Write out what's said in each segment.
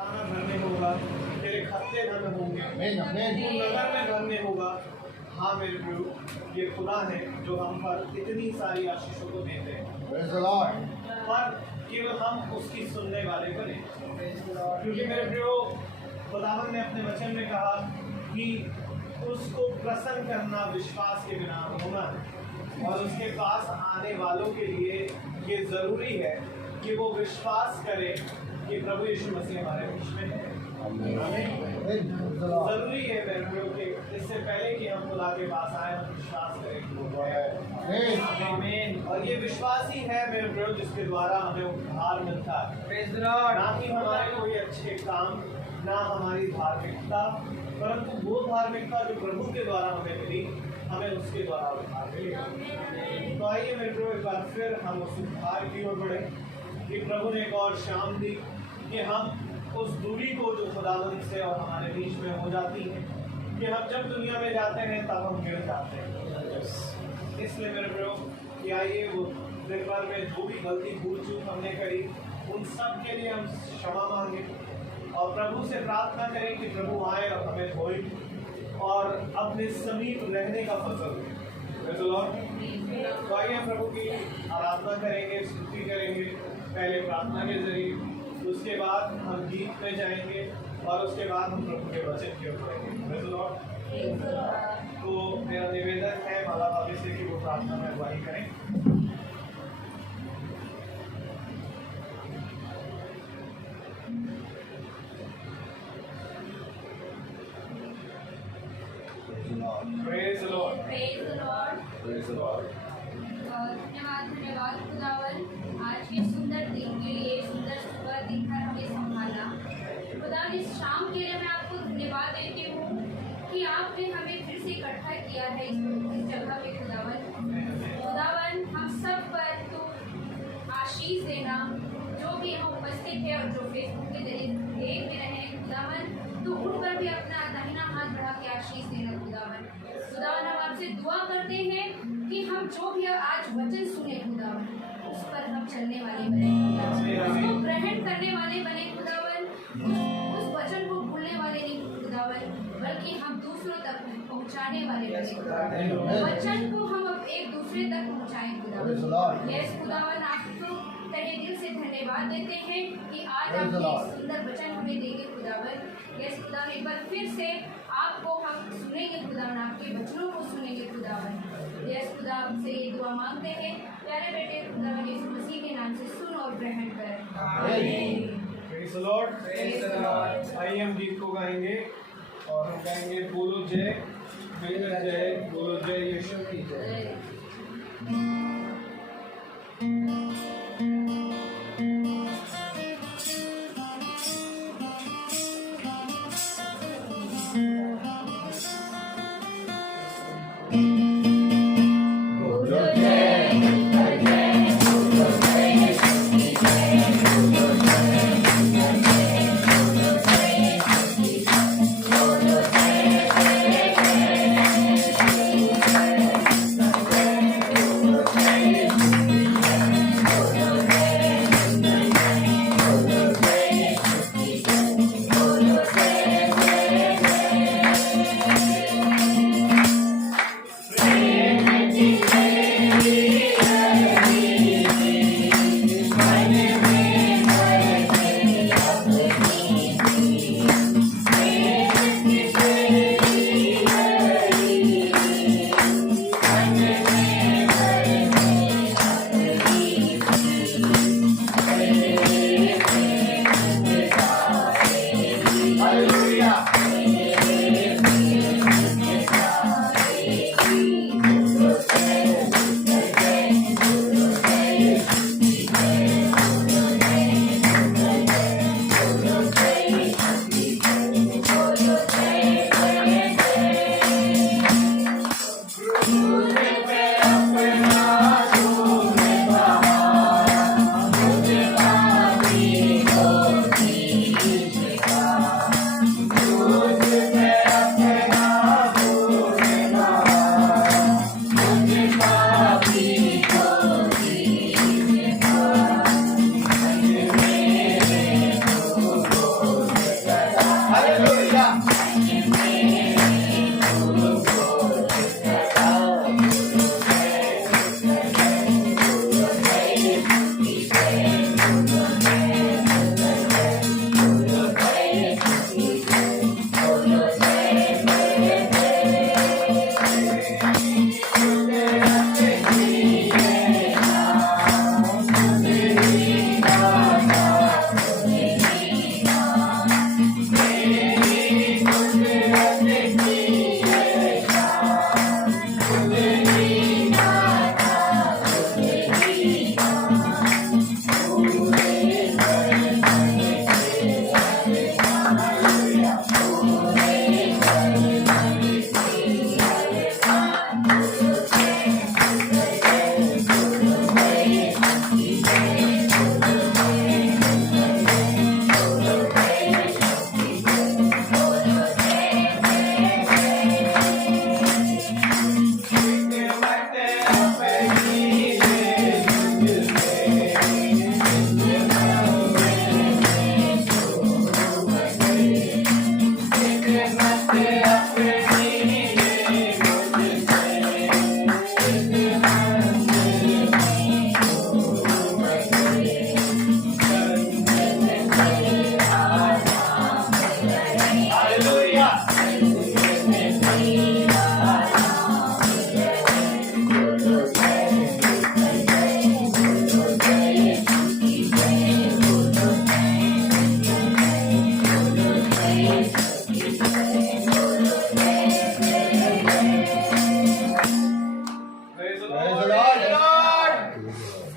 खाना धन्य होगा, तेरे खत्ते धन्य होंगे, नगर में धन्य होगा। हाँ मेरे प्रभु, ये खुदा है जो हम पर इतनी सारी आशीषों को देते हैं, पर केवल हम उसकी सुनने वाले बने। क्योंकि मेरे प्रभु खुदावन ने अपने वचन में कहा कि उसको प्रसन्न करना विश्वास के बिना होना है, और उसके पास आने वालों के लिए ये ज़रूरी है कि वो विश्वास करें कि प्रभु यीशु मसीह हमारे बीच में है। जरूरी है मेरे प्रभु कि इससे पहले कि हम खुदा के पास आए हम विश्वास करें कि वो है। आमीन। और ये विश्वास ही है मेरे प्रभु जिसके द्वारा हमें उद्धार मिलता है, ना कि हमारे कोई अच्छे काम, ना हमारी धार्मिकता, परंतु वो धार्मिकता जो प्रभु के द्वारा हमें मिली, हमें उसके द्वारा उद्धार मिलेगा। तो आइए मेरे प्रभु एक बार फिर हम उस उद्धार की ओर बढ़े कि प्रभु ने एक और शाम दी कि हम उस दूरी को जो खुदावंद से और हमारे बीच में हो जाती है, कि हम जब दुनिया में जाते हैं तब हम गिर जाते हैं। इसलिए मेरे प्रभु कि आइए वो दिन भर में जो भी गलती भूल चूक हमने करी, उन सब के लिए हम क्षमा मांगे और प्रभु से प्रार्थना करें कि प्रभु आए और हमें धोए और अपने समीप रहने का फजल दें। तो आइए हम प्रभु की आराधना करेंगे, स्तुति करेंगे, पहले प्रार्थना के जरिए, उसके बाद हम गीत में जाएंगे और उसके बाद हम प्रभु के वचन की ओर बढ़ेंगे। तो मेरा निवेदन है माला भाभी से कि वो प्रार्थना में अगुवाई करें। Praise the Lord. Praise the Lord. Praise the Lord. धन्यवाद खुदावन, आज के सुंदर दिन के लिए, सुंदर सुबह दिनकर हमें संभाला। खुदा इस शाम के लिए मैं आपको धन्यवाद देती हूँ कि आपने हमें फिर से इकट्ठा किया है इस जगह पे। खुदावन हम सब पर तो आशीष देना, जो भी यहाँ उपस्थित है और जो फेसबुक के जरिए देख भी रहे हैं खुदावन, तो उन पर भी अपना दाहिना हाथ बढ़ा के आशीष देना खुदावन। हम आपसे दुआ करते हैं कि हम जो भी आज वचन सुने खुदावन, उस पर हम चलने वाले बने, उसको ग्रहण करने वाले बने खुदावन, उस वचन को भूलने वाले नहीं खुदावन, बल्कि हम दूसरों तक पहुंचाने वाले बने खुदावन। वचन को हम अब एक दूसरे तक पहुंचाएं खुदावन। यस खुदावन, आपको तहे दिल से धन्यवाद देते हैं कि आज आपने सुंदर वचन हमें देंगे खुदावन। यस खुदावन, एक बार फिर से आपको हम सुनेंगे खुदावन, आपके वचनों को सुनेंगे खुदावन। यस खुदा, आपसे ये दुआ मांगते हैं प्यारे बेटे खुदावन यीशु मसीह के नाम से, सुन और ग्रहण कर। आमीन। Praise the Lord. आइए हम गीत को गाएंगे और हम गाएंगे बोलो जय, मेरा जय, बोलो जय यीशु की जय।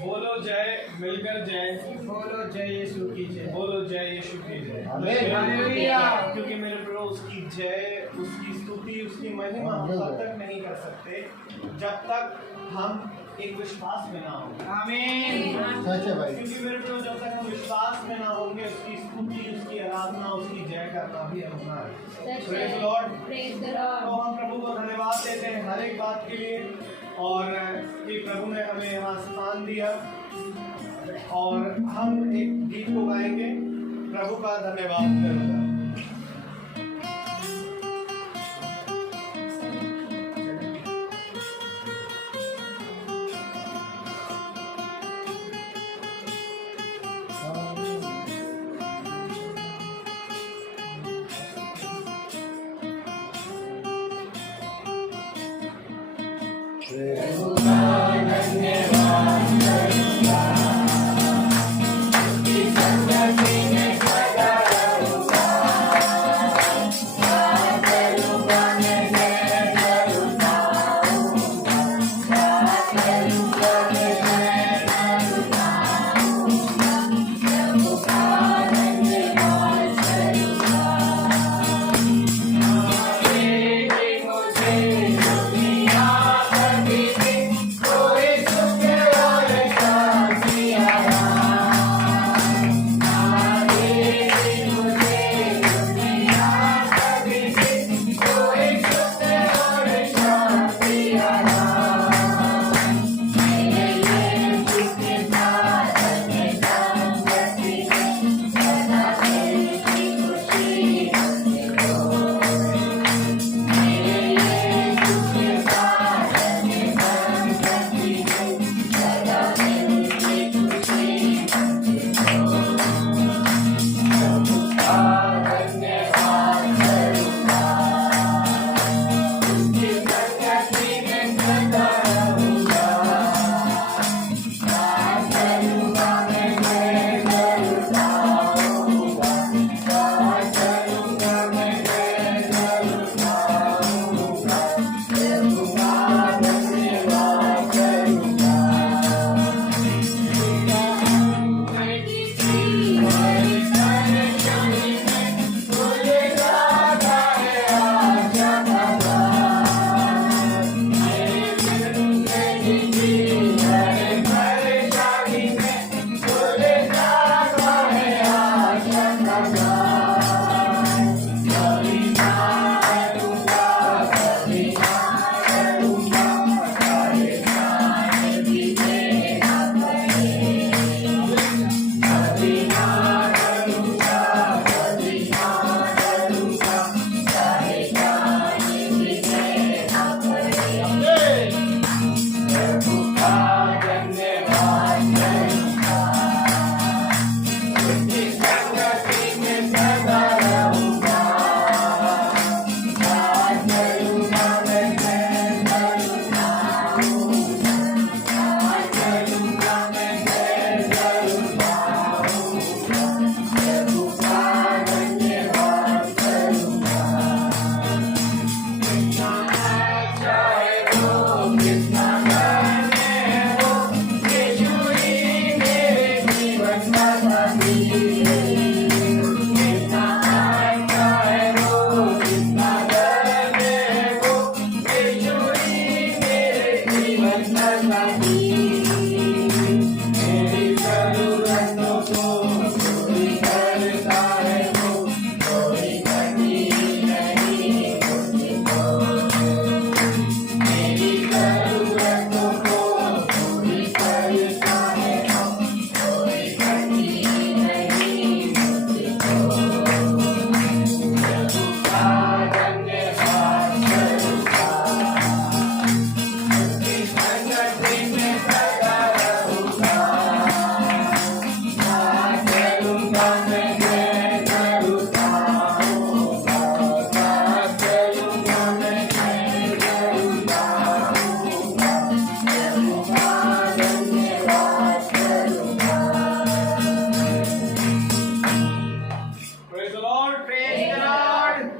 बोलो जय, मिलकर जय, बोलो जय यीशु की जय। बोलो जय यीशु की जय। क्योंकि मेरे प्रभु उसकी जय, उसकी स्तुति, उसकी महिमा हम तब तक नहीं कर सकते जब तक हम एक विश्वास में ना होंगे। आमीन। सच है भाई। क्योंकि मेरे प्रभु जब तक हम विश्वास में ना होंगे, उसकी स्तुति, उसकी आराधना, उसकी जय करना भी होना है। Praise the Lord. तो हम प्रभु को धन्यवाद देते हैं हर एक बात के लिए, और कि प्रभु ने हमें यहाँ स्थान दिया, और हम एक गीत को गाएंगे प्रभु का धन्यवाद करूँगा।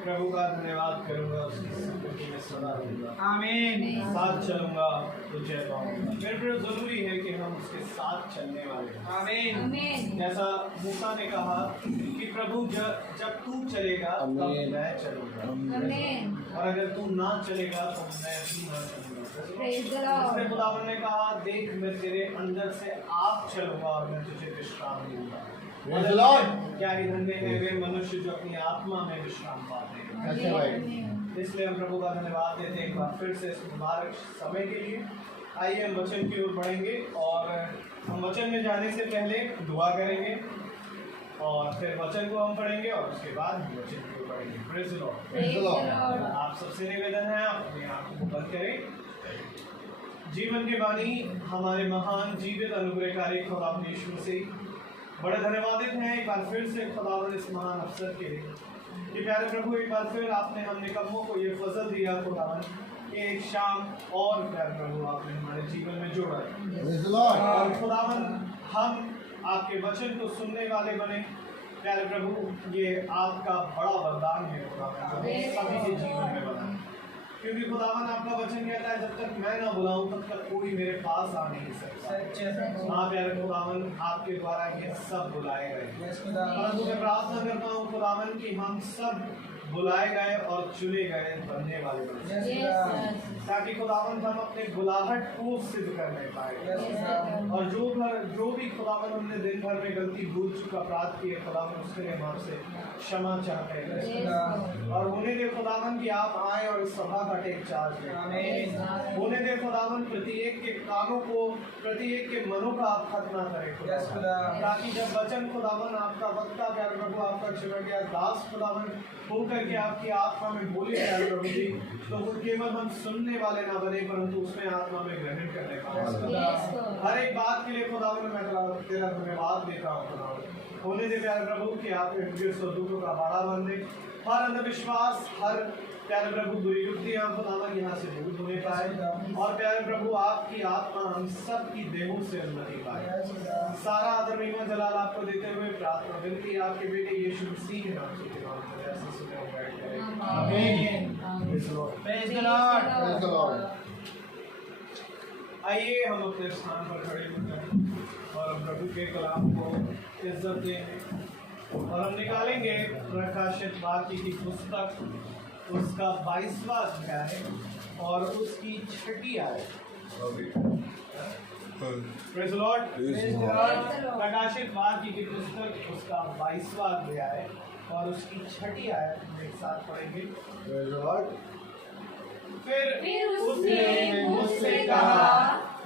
प्रभु का धन्यवाद करूंगा, उसकी स्तुति में सदा रहूंगा, आमीन। साथ चलूंगा तो जय पाऊंगा। मेरे प्रिय, जरूरी है कि हम उसके साथ चलने वाले हैं। आमीन। आमीन। जैसा मूसा ने कहा कि प्रभु जब तू चलेगा तब मैं चलूंगा, आमीन। और अगर तू ना चलेगा तो मैं भी ना चलूंगा। Praise the Lord। इसलिए खुदावन ने कहा, देख मैं तेरे अंदर से आप चलूंगा और मैं तुझे विश्राम दूंगा। Praise the Lord। क्या ही धन्य है वे मनुष्य जो अपनी आत्मा में विश्राम पाते हैं। ऐसे भाई। इसलिए हम प्रभु का धन्यवाद देते हैं एक बार फिर से इस मुबारक समय के लिए। आइए हम वचन की ओर बढ़ेंगे और हम वचन में जाने से पहले दुआ करेंगे और फिर वचन को हम पढ़ेंगे और उसके बाद हम वचन की ओर बढ़ेंगे। Praise the Lord. Praise the Lord। आप सबसे निवेदन है, आप अपनी आंखों को बंद करें। जीवन की वाणी हमारे महान जीवित अनुग्रहकारी खुदावन यीशु मसीह, बड़े धन्यवादित हैं एक बार फिर से खुदावन इस महान अवसर के लिए कि प्यारे प्रभु एक बार फिर आपने हम निकम्मों को ये फजल दिया खुदावन कि एक शाम और प्यारे प्रभु आपने हमारे जीवन में जोड़ा है। Praise the Lord। और खुदावन हम आपके वचन को सुनने वाले बने। प्यारे प्रभु ये आपका बड़ा वरदान है खुदावन, जो सभी के जीवन में बना, क्योंकि खुदावन आपका वचन कहता है जब तक मैं ना बुलाऊं तब तक कोई मेरे पास आ नहीं सकता। हाँ प्यारे खुदावन, आपके द्वारा ये सब बुलाए गए, परंतु मैं प्रार्थना करता हूँ खुदावन कि हम सब बुलाए गए और चुने गए बनने वाले बने, Yes, ताकि खुदावन हम अपने बुलाहट को सिद्ध करने पाए। और जो भी खुदावन हमने दिन भर में गलती भूल चुका अपराध किए खुदावन, उसके लिए हम आपसे क्षमा चाहते हैं। और होने दे खुदावन कि आप आए और इस सभा का टेक चार्ज लें। होने दे खुदावन प्रत्येक के कानों को, प्रत्येक के मनों का आप खतना करें खुदावन, ताकि जब वचन खुदावन आपका वक्ता प्यारे प्रभु आपका चुना गया दास खुदावन होकर के आपकी आत्मा में बोले प्यारे प्रभु जी, तो वो केवल हम सुनने वाले ना बने परंतु उसमें आत्मा में ग्रहण करने वाले। हर एक बात के लिए खुदावन मैं तेरा धन्यवाद देता हूँ खुदावन। होने दे प्यारे प्रभु कि आप मुझे स्वदूतों का बाड़ा बन दे, हर अंधविश्वास, हर प्यारे प्रभु बुरी युक्तियां खुदावन यहाँ से दूर होने पाए, और प्यारे प्रभु आपकी आत्मा हम सब की देहों से उन्नति पाए। सारा आदर महिमा जलाल आपको देते हुए प्रार्थना विनती आपके बेटे यीशु मसीह के नाम से ऐसे सुने और बैठ करें। आमीन। Praise the Lord। Praise the Lord। Praise the Lord। आइए हम अपने स्थान पर खड़े हो जाएं और हम प्रभु के कलाम को इज्जत दें और हम निकालेंगे प्रकाशित वाक्य की पुस्तक, उसका 22वां अध्याय और उसकी 6ठी आयत। Praise the Lord। प्रकाशित वाक्य की पुस्तक उसका 22वां अध्याय और उसकी 6ठी आयत हम एक साथ पढ़ेंगे। Praise the Lord। फिर उसने मुझसे कहा,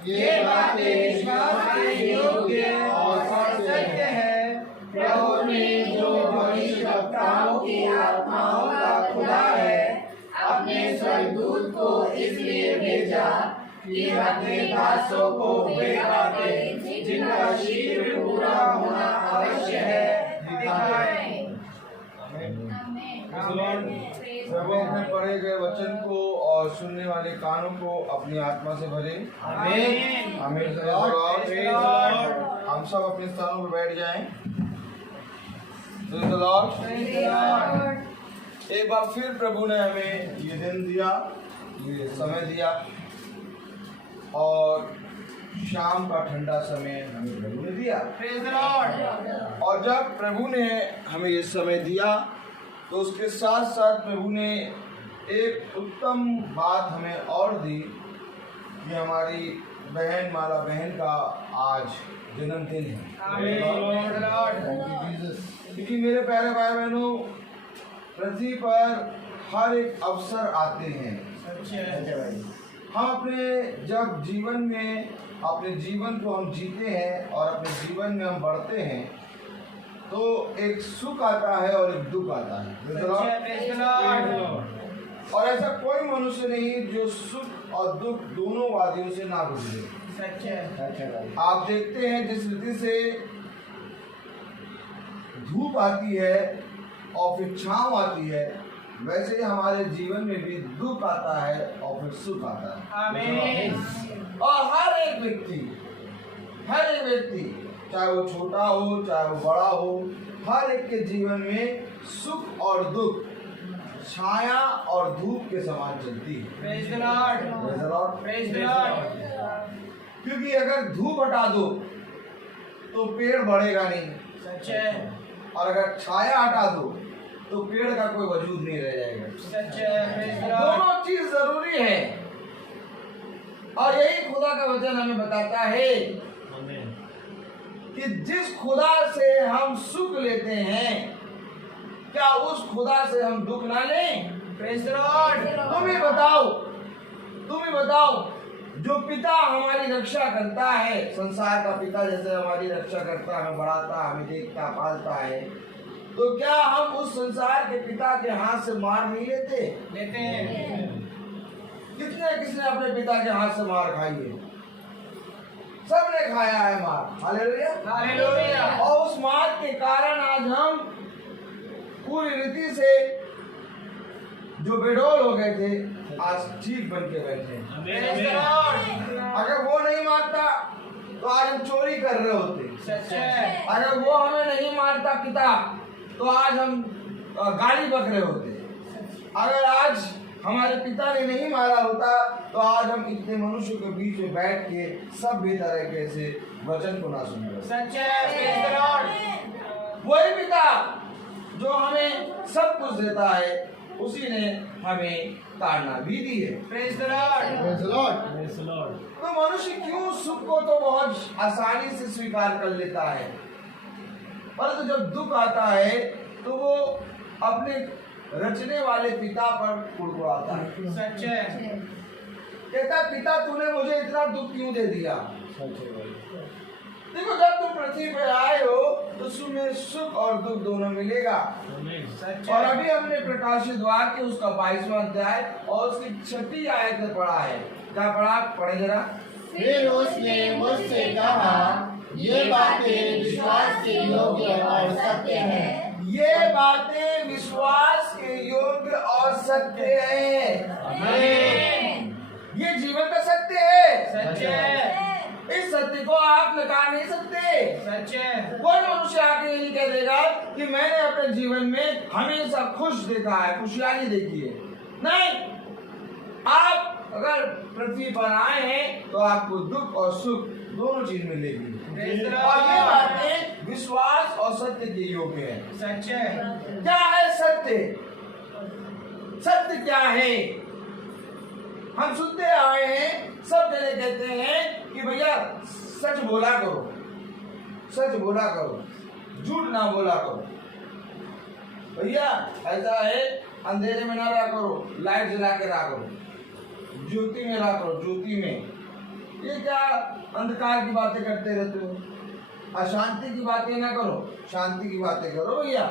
ये बातें विश्वास के योग्य और सत्य है। प्रभु ने जो भविष्यवक्ताओं की आत्माओं का खुदा है, अपने स्वर्गदूत को इसलिए भेजा कि अपने दासों को वे बातें जिनका शीघ्र पूरा होना अवश्य है दिखाए। प्रभु अपने पढ़े गए वचन को और सुनने वाले कानों को अपनी आत्मा से भरे। आमीन। आमीन। हम सब अपने स्थानों पर बैठ जाएं। Praise the Lord। एक बार फिर प्रभु ने हमें ये दिन दिया, ये समय दिया, और शाम का ठंडा समय हमें प्रभु ने दिया। Praise the Lord। और जब प्रभु ने हमें ये समय दिया तो उसके साथ साथ प्रभु ने एक उत्तम बात हमें और दी कि हमारी बहन माला बहन का आज जन्मदिन है। क्योंकि मेरे प्यारे भाई बहनों, पृथ्वी पर हर एक अवसर आते हैं। हम अपने जब जीवन में अपने जीवन को हम जीते हैं और अपने जीवन में हम बढ़ते हैं तो एक सुख आता है और एक दुख आता है। और ऐसा कोई मनुष्य नहीं जो सुख और दुख दोनों वादियों से ना गुजरे। आप देखते हैं जिस रीति से धूप आती है और फिर छांव आती है, वैसे ही हमारे जीवन में भी दुख आता है और फिर सुख आता है। आमीन। और हर एक व्यक्ति चाहे वो छोटा हो चाहे वो बड़ा हो, हर एक के जीवन में सुख और दुख छाया और धूप के समान चलती है। Praise the Lord. Praise the Lord. Praise the Lord. क्योंकि अगर धूप हटा दो तो पेड़ बढ़ेगा नहीं, सच है, और अगर छाया हटा दो तो पेड़ का कोई वजूद नहीं रह जाएगा। सच है। Praise the Lord. दोनों चीज जरूरी है, और यही खुदा का वचन हमें बताता है कि जिस खुदा से हम सुख लेते हैं, क्या उस खुदा से हम दुख ना लें? Praise the Lord. तुम ही बताओ, जो पिता हमारी रक्षा करता है, संसार का पिता जैसे हमारी रक्षा करता, हमें बढ़ाता, हमें देखता, पालता है, तो क्या हम उस संसार के पिता के हाथ से मार नहीं लेते? लेते हैं। किसने अपने पिता के हाथ से मार खाई है? सबने खाया है मार। हालेलुया। हालेलुया। और उस मार के कारण आज हम पूरी रीति से जो बेडौल हो गए थे, आज ठीक बन के बैठे हैं। Praise the Lord. अगर वो नहीं मारता तो आज हम चोरी कर रहे होते। सच है। अगर वो हमें नहीं मारता पिता, तो आज हम गाली बक रहे होते। अगर आज हमारे पिता ने नहीं मारा होता तो आज हम इतने मनुष्य के बीच में बैठ के सब भी तरीके से वचन को ना सुने। सच है। Praise the Lord. वही पिता जो हमें सब कुछ देता है, उसी ने हमें ताड़ना भी दी है। Praise the Lord. Praise the Lord. तो मनुष्य क्यों सुख को तो बहुत आसानी से स्वीकार कर लेता है, परंतु जब दुख आता है तो वो अपने रचने वाले पिता पर कुड़कुड़ाता है। सच है। कहता, पिता तूने मुझे इतना दुख क्यों दे दिया? देखो, जब तुम पृथ्वी पे आए हो तो तुम्हें सुख और दुख दोनों मिलेगा। सच और है। अभी हमने प्रकाशित वाक्य उसका 22वां अध्याय और उसकी 6ठी आयत में पढ़ा है। क्या पढ़ा? पढ़े जरा। फिर उसने मुझसे कहा, ये बातें विश्वास के योग्य और सत्य है। ये बातें विश्वास के योग्य और सत्य है। आमीन। ये जीवन का सत्य है। सच है। इस सत्य को आप नकार नहीं सकते। सच है। कोई मनुष्य आके ये नहीं कह देगा कि मैंने अपने जीवन में हमेशा खुश देखा है, खुशहाली देखी है। नहीं, आप अगर पृथ्वी पर आए हैं तो आपको दुख और सुख दोनों चीज मिलेगी। और ये बातें विश्वास और सत्य के योग्य है। सच है। क्या है सत्य? सत्य क्या है? हम सुनते आए हैं, सब जने कहते हैं कि भैया सच बोला करो, सच बोला करो, झूठ ना बोला करो। भैया ऐसा है, अंधेरे में ना रहा करो, लाइट जला के रहा करो, ज्योति में रहा करो, ज्योति में। ये क्या अंधकार की बातें करते रहते हो? अशांति की बातें ना करो, शांति की बातें करो। भैया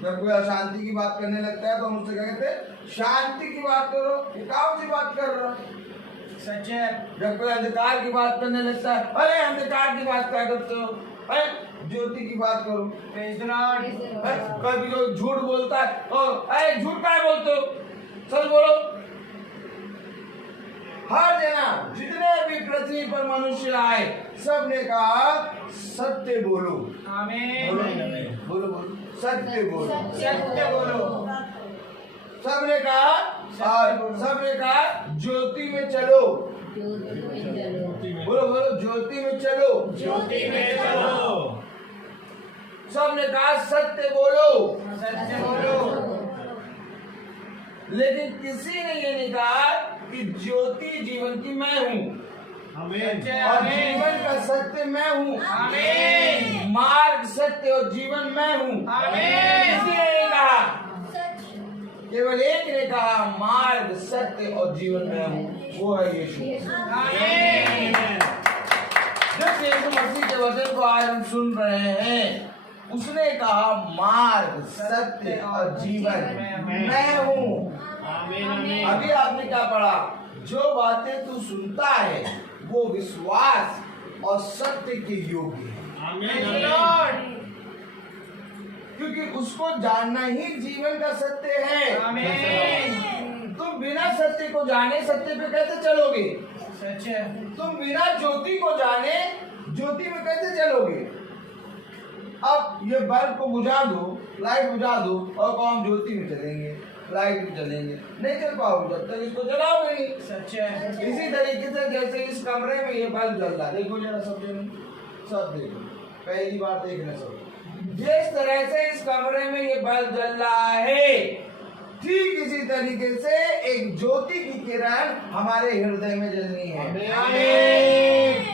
जब कोई अशांति की बात करने लगता है तो हम उससे कहते हैं शांति की बात करो, ये कौन सी बात कर रहा है? सच है। जब कोई अंधकार की बात करने लगता है, अरे अंधकार की बात क्या करते हो, अरे ज्योति की बात करो। Praise the Lord. कभी जो झूठ बोलता है, ओ अरे झूठ क्या बोलते हो, सच बोलो। हर जना जितने भी पृथ्वी पर मनुष्य आए, सब ने कहा सत्य बोलो। आमीन। बोलो बोलो, सत्य बोलो। सत्य बोलो। सबने कहा, और सबने कहा ज्योति में चलो। बोलो बोलो, ज्योति में चलो। ज्योति में चलो। सबने कहा सत्य बोलो। सत्य बोलो। लेकिन किसी ने ये नहीं कहा कि ज्योति जीवन की मैं हूँ, सच है। और आमीन। जीवन का सत्य मैं हूँ। आमीन। मार्ग, सत्य और जीवन मैं हूँ। आमीन। किसी ने नहीं कहा, केवल एक ने कहा मार्ग, सत्य और जीवन में हूँ, वो है यीशु। आमीन। जिस यीशु मसीह के वचन को आज हम सुन रहे हैं, उसने कहा मार्ग, सत्य और जीवन मैं हूँ। आमीन। अभी आपने क्या पढ़ा? जो बातें तू सुनता है वो विश्वास और सत्य के योग्य है। Praise the Lord. क्योंकि उसको जानना ही जीवन का सत्य है। आमीन। तुम बिना सत्य को जाने सत्य पे कैसे चलोगे? सच है। तुम बिना ज्योति को जाने ज्योति में कैसे चलोगे? अब ये बल्ब को बुझा दो लाइट बुझा दो और कहो हम ज्योति में चलेंगे, लाइट में चलेंगे, नहीं चल पाओगे जब तक इसको जलाओगे नहीं। सच है। इसी तरीके से जैसे इस कमरे में ये बल्ब जल रहा है, देखो जरा सब जने, सब देखो, पहली बार देखना सब। जिस तरह से इस कमरे में ये बल्ब जल रहा है, ठीक इसी तरीके से एक ज्योति की किरण हमारे हृदय में जलनी है।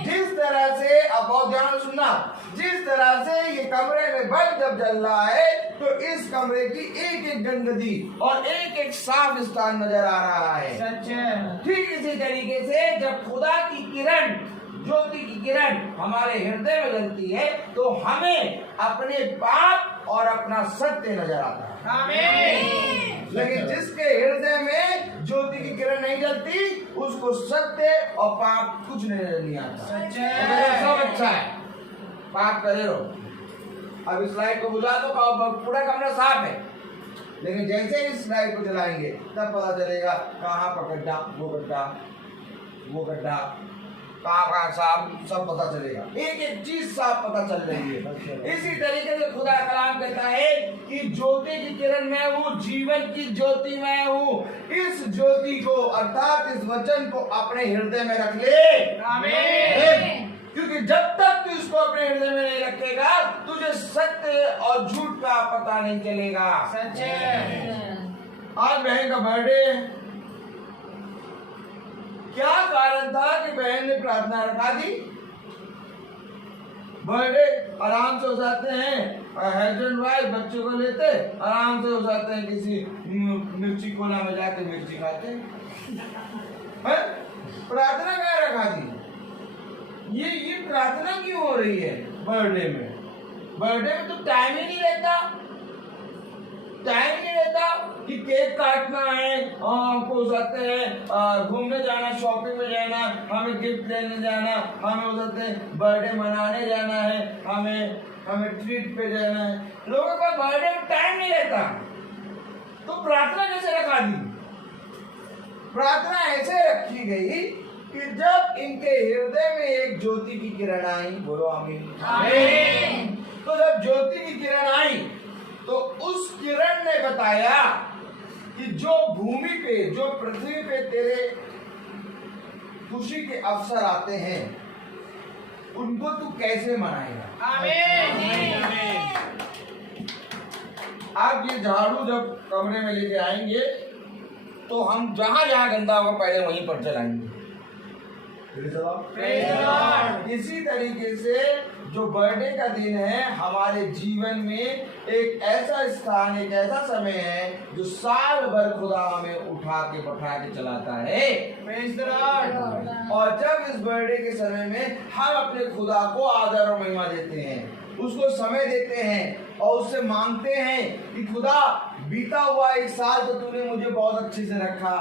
जिस तरह से, अब बहुत ध्यान से सुनना, जिस तरह से ये कमरे में बल्ब जब जल रहा है तो इस कमरे की एक एक गंदगी और एक एक साफ स्थान नजर आ रहा है। सच है। ठीक इसी तरीके से जब खुदा की किरण, ज्योति की किरण हमारे हृदय में जलती है तो हमें अपने पाप और अपना सत्य नजर आता है। आमीन। लेकिन जिसके हृदय में ज्योति की किरण नहीं जलती उसको सत्य और पाप कुछ नजर नहीं आता। सच तो है। मेरा सब अच्छा है, पाप करे रहो। अब इस लाइट को बुझा दो, पूरा कमरा साफ है, लेकिन जैसे इस लाइट को जलाएंगे तब पता चलेगा कहाँ पर गड्ढा, वो गड्ढा, वो गड्ढा, कहाँ साफ, सब पता चलेगा, एक एक चीज साफ पता चल रही है। इसी तरीके से खुदा कलाम कहता है कि ज्योति की किरण मैं हूँ, जीवन की ज्योति मैं हूँ। इस ज्योति को अर्थात इस वचन को अपने हृदय में रख ले। आमीन। क्योंकि जब तक तू इसको अपने हृदय में नहीं रखेगा तुझे सत्य और झूठ का पता नहीं चलेगा। सच है। आज बहन का बर्थडे, क्या कारण था कि बहन ने प्रार्थना रखा दी? बर्थडे आराम से हो जाते हैं, हस्बैंड वाइफ बच्चों को लेते आराम से हो जाते हैं, किसी मिर्ची कोला में जाके मिर्ची खाते हैं। प्रार्थना क्या रखा दी? ये प्रार्थना क्यों हो रही है बर्थडे में? बर्थडे में तो टाइम ही नहीं रहता, टाइम ही नहीं रहता कि केक काटना है, हो जाते हैं घूमने जाना, शॉपिंग में जाना, हमें गिफ्ट लेने जाना, हमें हो जाते हैं बर्थडे मनाने जाना है, हमें ट्रीट पे जाना है। लोगों का बर्थडे में टाइम नहीं रहता, तो प्रार्थना कैसे रखा दी? प्रार्थना ऐसे रखी गई कि जब इनके हृदय में एक ज्योति की किरण आई, बोलो आमीन। आमीन। तो जब ज्योति की किरण आई तो उस किरण ने बताया कि जो भूमि पे, जो पृथ्वी पे तेरे खुशी के अवसर आते हैं उनको तू कैसे मनाएगा। आमीन। आप ये झाड़ू जब कमरे में लेके आएंगे तो हम जहां जहां गंदा होगा पहले वहीं पर चलाएंगे। इसी तरीके से जो बर्थडे का दिन है हमारे जीवन में एक ऐसा स्थान, एक ऐसा समय है जो साल भर खुदा हमें उठा के बैठा के चलाता है। और जब इस बर्थडे के समय में हम अपने खुदा को आदर और महिमा देते हैं, उसको समय देते हैं और उससे मांगते हैं कि खुदा बीता हुआ एक साल तो तूने मुझे बहुत अच्छे से रखा,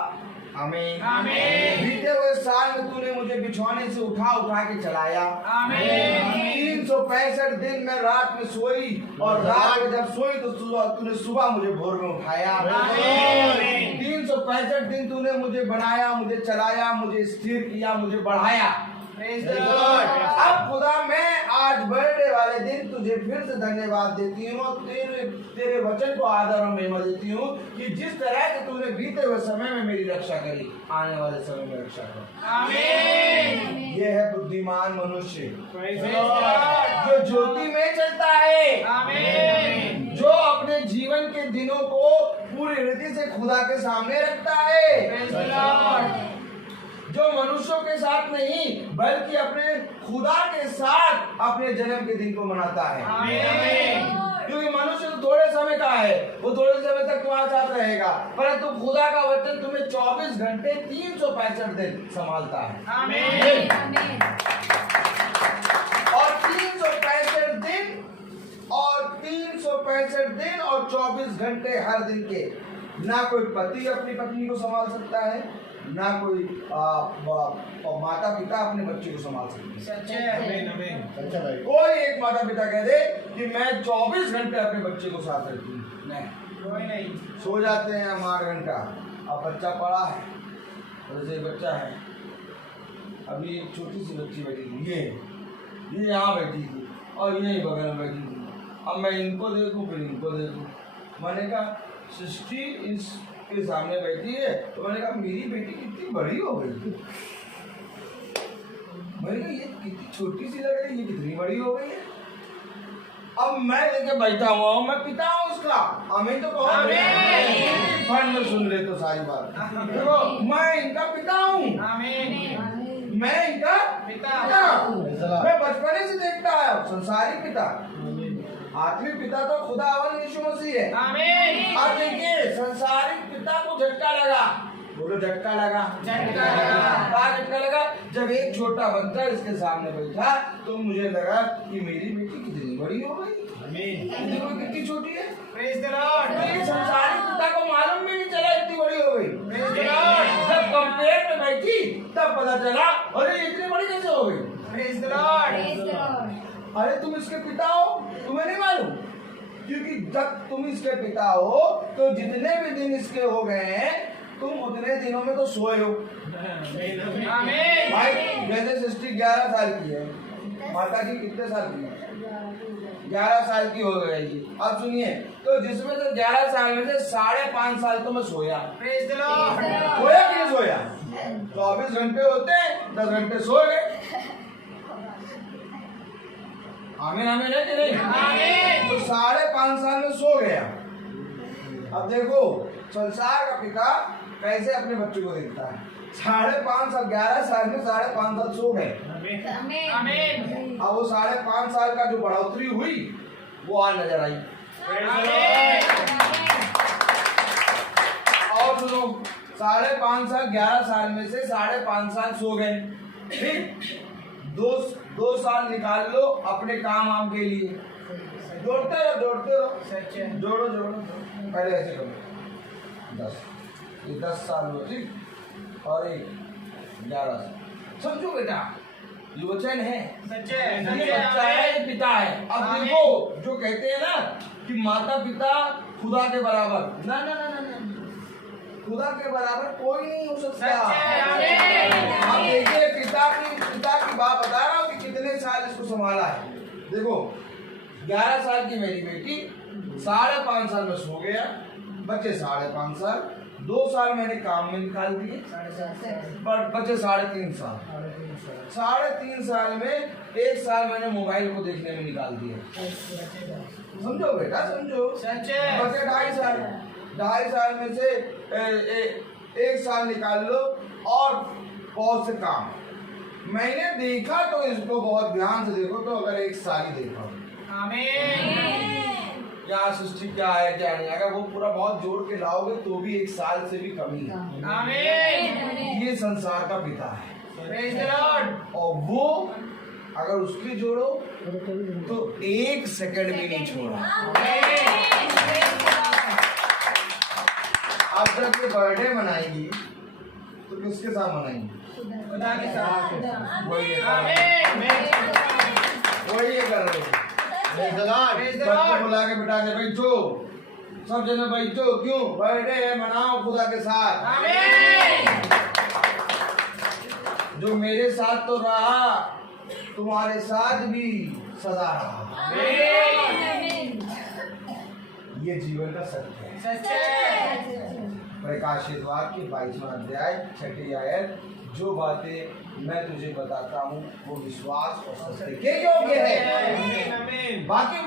आमीन। आमीन। बीते हुए साल में तूने मुझे बिछौने से उठा उठा के चलाया, आमीन। 365 दिन में रात में सोई और रात में जब सोई तो तूने सुबह मुझे भोर में उठाया। आमीन। 365 दिन तूने मुझे बनाया, मुझे चलाया, मुझे स्थिर किया, मुझे बढ़ाया। अब खुदा मैं आज बर्थडे वाले दिन तुझे फिर से धन्यवाद देती हूँ और तेरे वचन को आदर और महिमा देती हूँ कि जिस तरह से तूने बीते हुए समय में मेरी रक्षा करी, आने वाले समय में रक्षा कर। आमीन। ये है बुद्धिमान मनुष्य Praise the Lord. जो ज्योति में चलता है, आमीन। जो अपने जीवन के दिनों को पूरी रीति से खुदा के सामने रखता है, Praise the Lord. जो मनुष्यों के साथ नहीं बल्कि अपने खुदा के साथ अपने जन्म के दिन को मनाता है। आमीन। क्योंकि मनुष्य तो थोड़े समय का है, वो थोड़े समय तक तुम्हारे साथ रहेगा, परंतु खुदा का वचन तुम्हें 24 घंटे 365 दिन संभालता है। आमीन। और 365 दिन और 24 घंटे हर दिन के, ना कोई पति अपनी पत्नी को संभाल सकता है, ना कोई माता पिता अपने बच्चे को संभाल सकते हैं। सच है। आमीन। आमीन। अच्छा भाई, कोई एक माता पिता कह दे कि मैं 24 घंटे अपने बच्चे को साथ रखती हूँ, नहीं, कोई नहीं। सो जाते हैं हम 8 घंटा, अब बच्चा पड़ा है, जैसे बच्चा है, अभी एक छोटी सी बच्ची बैठी थी, ये यहाँ बैठी थी और ये बगल में बैठी थी, अब मैं इनको देखूं फिर इनको देखूं। मैंने कहा सृष्टि इसके सामने बैठी है, तो मैंने कहा मेरी बेटी कितनी बड़ी हो गई। मैंने कहा ये कितनी छोटी सी लग रही है, ये कितनी बड़ी हो गई है। अब मैं लेके बैठा हुआ हूँ, मैं पिता हूँ उसका। आमीन तो कहो। फन में सुन ले तो सारी बात। देखो मैं इनका पिता हूँ। मैं इनका पिता हूँ। मैं बचपने से देखता आया हूँ संसारी पिता। आत्मिक पिता तो खुदावन यीशु मसीह है। अब देखिए संसारिक पिता को झटका लगा। बोलो झटका लगा। झटका लगा जब एक छोटा बच्चा इसके सामने बैठा, तो मुझे लगा कि मेरी बेटी कितनी बड़ी हो गई, कितनी छोटी है। संसारिक पिता को मालूम भी नहीं चला इतनी बड़ी हो गई। जब कंपेयर में बैठी तब पता चला अरे इतनी बड़ी कैसे हो गई। अरे तुम इसके पिता हो, तुम्हें नहीं मालूम? क्योंकि जब तुम इसके पिता हो तो जितने भी दिन इसके हो गए हैं तुम उतने दिनों में तो सोए हो। भाई जैसे सृष्टि 11 साल की है, माता जी कितने साल की है? 11 साल की हो गई। अब सुनिए, तो जिसमें से 11 साल में से 5.5 साल तो मैं सोया। सोया कि नहीं सोया? 24 घंटे होते हैं, 10 घंटे सो गए। आमीन आमीन है कि नहीं? तो 5.5 साल में सो गया। अब देखो संसार का पिता कैसे अपने बच्चे को देखता है। 5.5 साल, 11 साल में 5.5 साल सो गए। अब वो 5.5 साल का जो बढ़ोतरी हुई वो आज नजर आई। और सुनो 5.5 साल, 11 साल में से 5.5 साल सो गए। ठीक, 2 साल निकाल लो अपने काम आम के लिए। जोड़ते रहो। जोड़ो पहले ऐसे करो 10, ये 10 साल हो, ठीक, और 11 साल। समझो बेटा ये वचन है, ये बच्चा है, ये पिता है। अब देखो जो कहते हैं ना कि माता पिता खुदा के बराबर, ना ना ना ना ना, खुदा के बराबर कोई नहीं हो सकता। अब देखिए पिता की बात बता रहा हूँ कि कितने साल इसको संभाला है। देखो 11 साल की मेरी बेटी, 5.5 साल में सो गया, बच्चे 5.5 साल, 2 साल मैंने काम में निकाल दिए, बच्चे 3.5 साल, 3.5 साल में 1 साल मैंने मोबाइल को देखने में निकाल दिया। समझो बेटा समझो, बच्चे 2.5 साल में से 1 साल निकाल लो और बहुत से काम। मैंने देखा तो इसको बहुत ध्यान से देखो, तो अगर 1 साल ही देखा, यहाँ सृष्टि क्या है क्या नहीं, अगर वो पूरा बहुत जोड़ के लाओगे तो भी 1 साल से भी कमी है। ये संसार का पिता है और वो अगर उसके जोड़ो तो 1 सेकंड भी नहीं छोड़ा। अब जब ये बर्थडे मनाएगी तो किसके साथ मनाएंगी? खुदा के साथ। वही कर रहे हो। सबको बुला के बिठा के बैठो, सब जने बैठो। क्यों? बर्थडे है, मनाओ खुदा के साथ। जो मेरे साथ तो रहा तुम्हारे साथ भी सदा रहा। ये जीवन का सत्य है। प्रकाशित वाक्य 22वां अध्याय 6ठी आयत, जो बातें मैं तुझे बताता हूँ वो विश्वास और सत्य के योग्य है। बाकी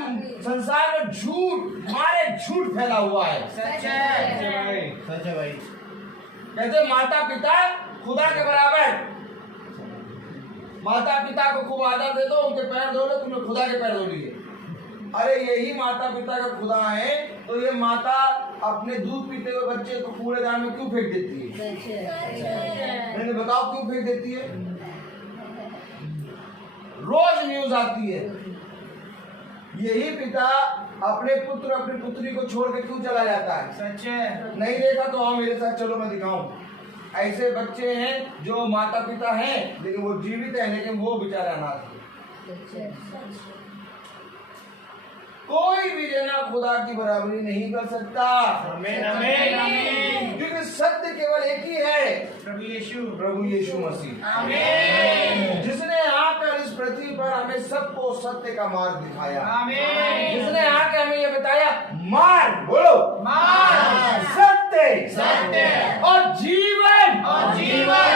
संसार में झूठ मारे झूठ फैला हुआ है। सच है भाई। कहते माता पिता खुदा के बराबर। माता पिता को खूब आदर दे दो, उनके पैर धो लो, तुमने खुदा के पैर धो लिए। अरे यही माता पिता का खुदा है, तो ये माता अपने दूध पीते हुए बच्चे को कूड़ेदान में क्यों फेंक देती है? मैंने बताओ क्यों फेंक देती है? रोज न्यूज आती है। यही पिता अपने पुत्र अपनी पुत्री को छोड़ के क्यों चला जाता है? सच है। नहीं देखा तो आओ मेरे साथ, चलो मैं दिखाऊं। ऐसे बच्चे हैं जो माता पिता हैं लेकिन वो जीवित है, लेकिन वो बेचारा अनाथ है। कोई भी जना खुदा की बराबरी नहीं कर सकता। आमीन आमीन आमीन। क्योंकि सत्य केवल एक ही है, प्रभु यीशु मसीह, आमीन। जिसने आकर इस पृथ्वी पर हमें सबको सत्य का मार्ग दिखाया। आमीन। जिसने आकर हमें ये बताया मार्ग, बोलो मार्ग, सत्य सत्य और जीवन, और जीवन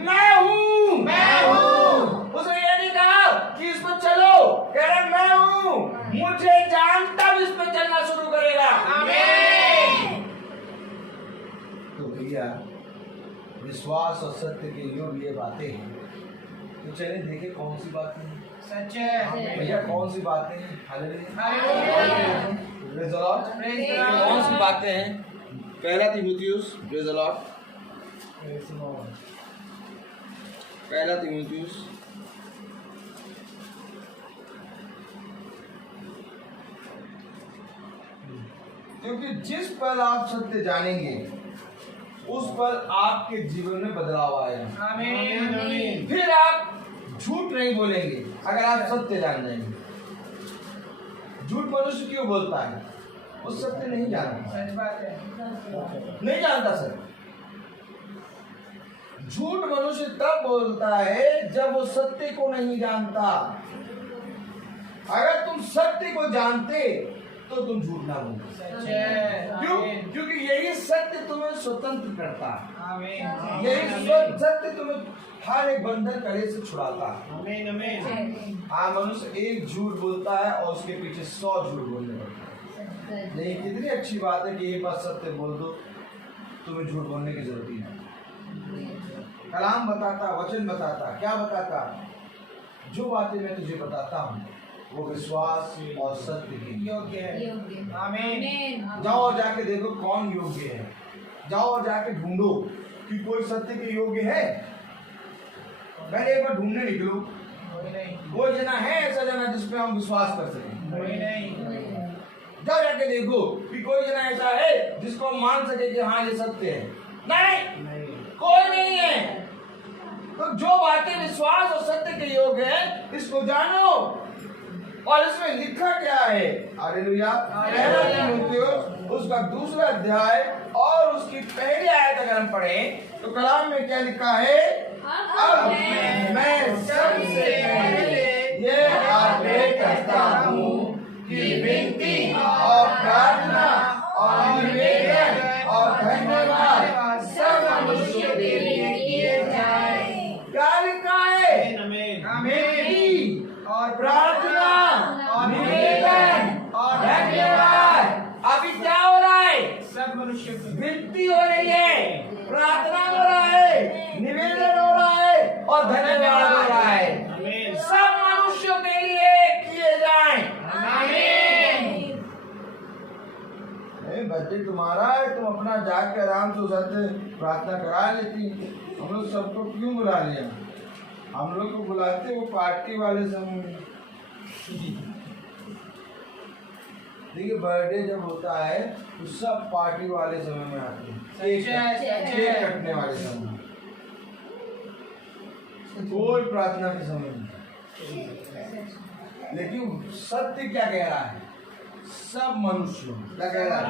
मैं हूँ, मैं हूँ। उसने ये नहीं कहा कि इस पर चलो, कह रहा मैं हूँ, मुझे जानता भी इस पर चलना शुरू करेगा। आमीन। तो भैया विश्वास और सत्य के योग ये बातें हैं। तो चलिए देखें कौन सी बातें हैं सच है भैया, कौन सी बातें हैं। Hallelujah. Praise the Lord. Praise the Lord. कौन सी बातें हैं? पहला तीमुथियुस, प्रेज़ द लॉर्ड, पहला तीमुथियुस क्योंकि जिस पल आप सत्य जानेंगे उस पल आपके जीवन में बदलाव आएगा। आमीन आमीन। फिर आप झूठ नहीं बोलेंगे अगर आप सत्य जान जाएंगे। झूठ मनुष्य क्यों बोलता है? वो सत्य नहीं जानता, सच बात है। नहीं जानता सर। झूठ मनुष्य तब बोलता है जब वो सत्य को नहीं जानता। अगर तुम सत्य को जानते तो तुम झूठ ना बोलते। सच है। क्यों? आमीन। क्योंकि यही सत्य तुम्हें स्वतंत्र करता है। आमीन यही सत्य तुम्हें हर एक बंधन करे से छुड़ाता है। आमीन आमीन। हाँ, मनुष्य एक झूठ बोलता है और उसके पीछे 100 झूठ बोलने लगता है। लेकिन कितनी अच्छी बात है कि एक बार सत्य बोल दो, तुम्हें झूठ बोलने की जरूरत ही नहीं। कलाम बताता, वचन बताता, क्या बताता? जो बातें मैं तुझे बताता हूँ वो विश्वास और सत्य के योग्य है। आमीन। जाओ और जाके देखो कौन योग्य है। जाओ और जाके ढूंढो कि कोई सत्य के योग्य है। मैंने एक बार ढूंढने निकलो, कोई नहीं, कोई जना है ऐसा जना जिसपे हम विश्वास कर सकें। कोई नहीं। जाओ जाके देखो कि कोई जना ऐसा है जिसको हम मान सके कि हाँ ये सत्य है। नहीं, कोई नहीं है। तो जो बातें विश्वास और सत्य के योग्य है इसको जानो। और इसमें लिखा क्या है? हालेलुया। पहला तीमुथियुस उसका 2 अध्याय और उसकी पहली आयत अगर हम पढ़ें तो कलाम में क्या लिखा है? अब मैं सबसे पहले ये आग्रह करता हूँ कि विनती और प्रार्थना और निवेदन और धन्यवाद सब मनुष्यों के लिए किए जाए। क्या लिखा है? आमीन विनती और प्रार्थना और निवेदन और धन्यवाद। अभी क्या हो रहा है? सब मनुष्य विनती हो रही है, प्रार्थना हो रहा है, निवेदन हो रहा है और धन्यवाद हो रहा है। आमीन सब मनुष्यों के लिए किए जाएं। आमीन। बर्थडे तुम्हारा है, तुम अपना जाके आराम से उसे प्रार्थना करा लेती। हम लोग सबको क्यों बुला लिया? हम लोग को बुलाते वो पार्टी वाले समय। देखिए बर्थडे जब होता है तो सब पार्टी वाले समय में आते हैं, केक कटने वाले समय, कोई प्रार्थना के समय नहीं। लेकिन सत्य क्या कह रहा है? सब मनुष्यों, क्या कह रहा है?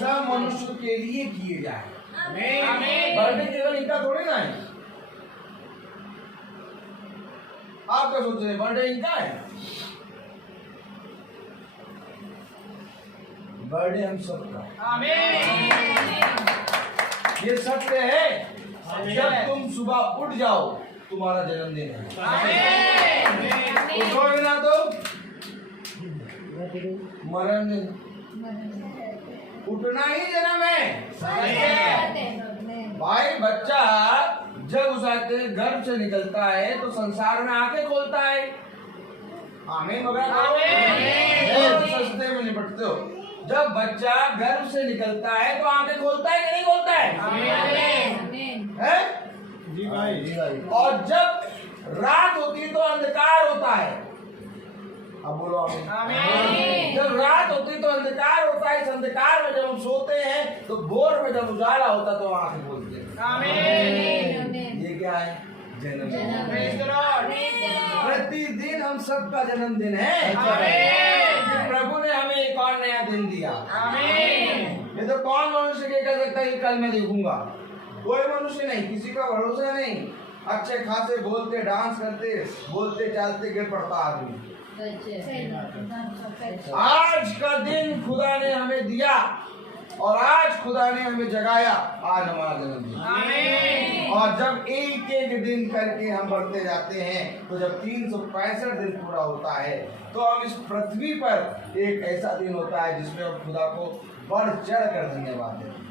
सब मनुष्यों के लिए किए जाए। आमीन। बर्थडे केवल इनका थोड़ी ना है। आप क्या सोच रहे हैं? बर्थडे इनका है? बर्थडे हम सबका। आमीन। ये सत्य है। आमीन। जब तुम सुबह उठ जाओ तुम्हारा जन्मदिन है। आमीन। उठोगे ना तो मरण दिन। उठना ही जन्म है। भाई बच्चा जब उसके गर्भ से निकलता है तो संसार में आंखें खोलता है। आमीन वगैरह सस्ते में निपटते हो। जब बच्चा गर्भ से निकलता है तो आंखें खोलता है कि नहीं खोलता है? जी भाई। और जब रात होती है तो अंधकार होता है। अब बोलो आमीन। आमीन। जब रात होती तो अंधकार होता है। इस अंधकार में जब हम सोते हैं तो भोर में जब उजाला होता तो आंखें खोलते हैं। आमीन। ये क्या है? जन्मदिन। Praise the Lord. प्रतिदिन हम सबका जन्मदिन है। आमीन। प्रभु ने हमें एक और नया दिन दिया। आमीन। ये तो कौन मनुष्य के कह सकता है कि कल मैं देखूंगा? कोई मनुष्य नहीं, किसी का भरोसा नहीं। अच्छे खासे बोलते, डांस करते, बोलते चालते गिर पड़ता आदमी। आज का दिन खुदा ने हमें दिया और आज खुदा ने हमें जगाया। आज हमारा जन्मदिन। आमीन। और जब एक एक दिन करके हम बढ़ते जाते हैं, तो जब 365 दिन पूरा होता है, तो हम इस पृथ्वी पर एक ऐसा दिन होता है जिसमें हम खुदा को बढ़ चढ़ कर धन्यवाद देते हैं।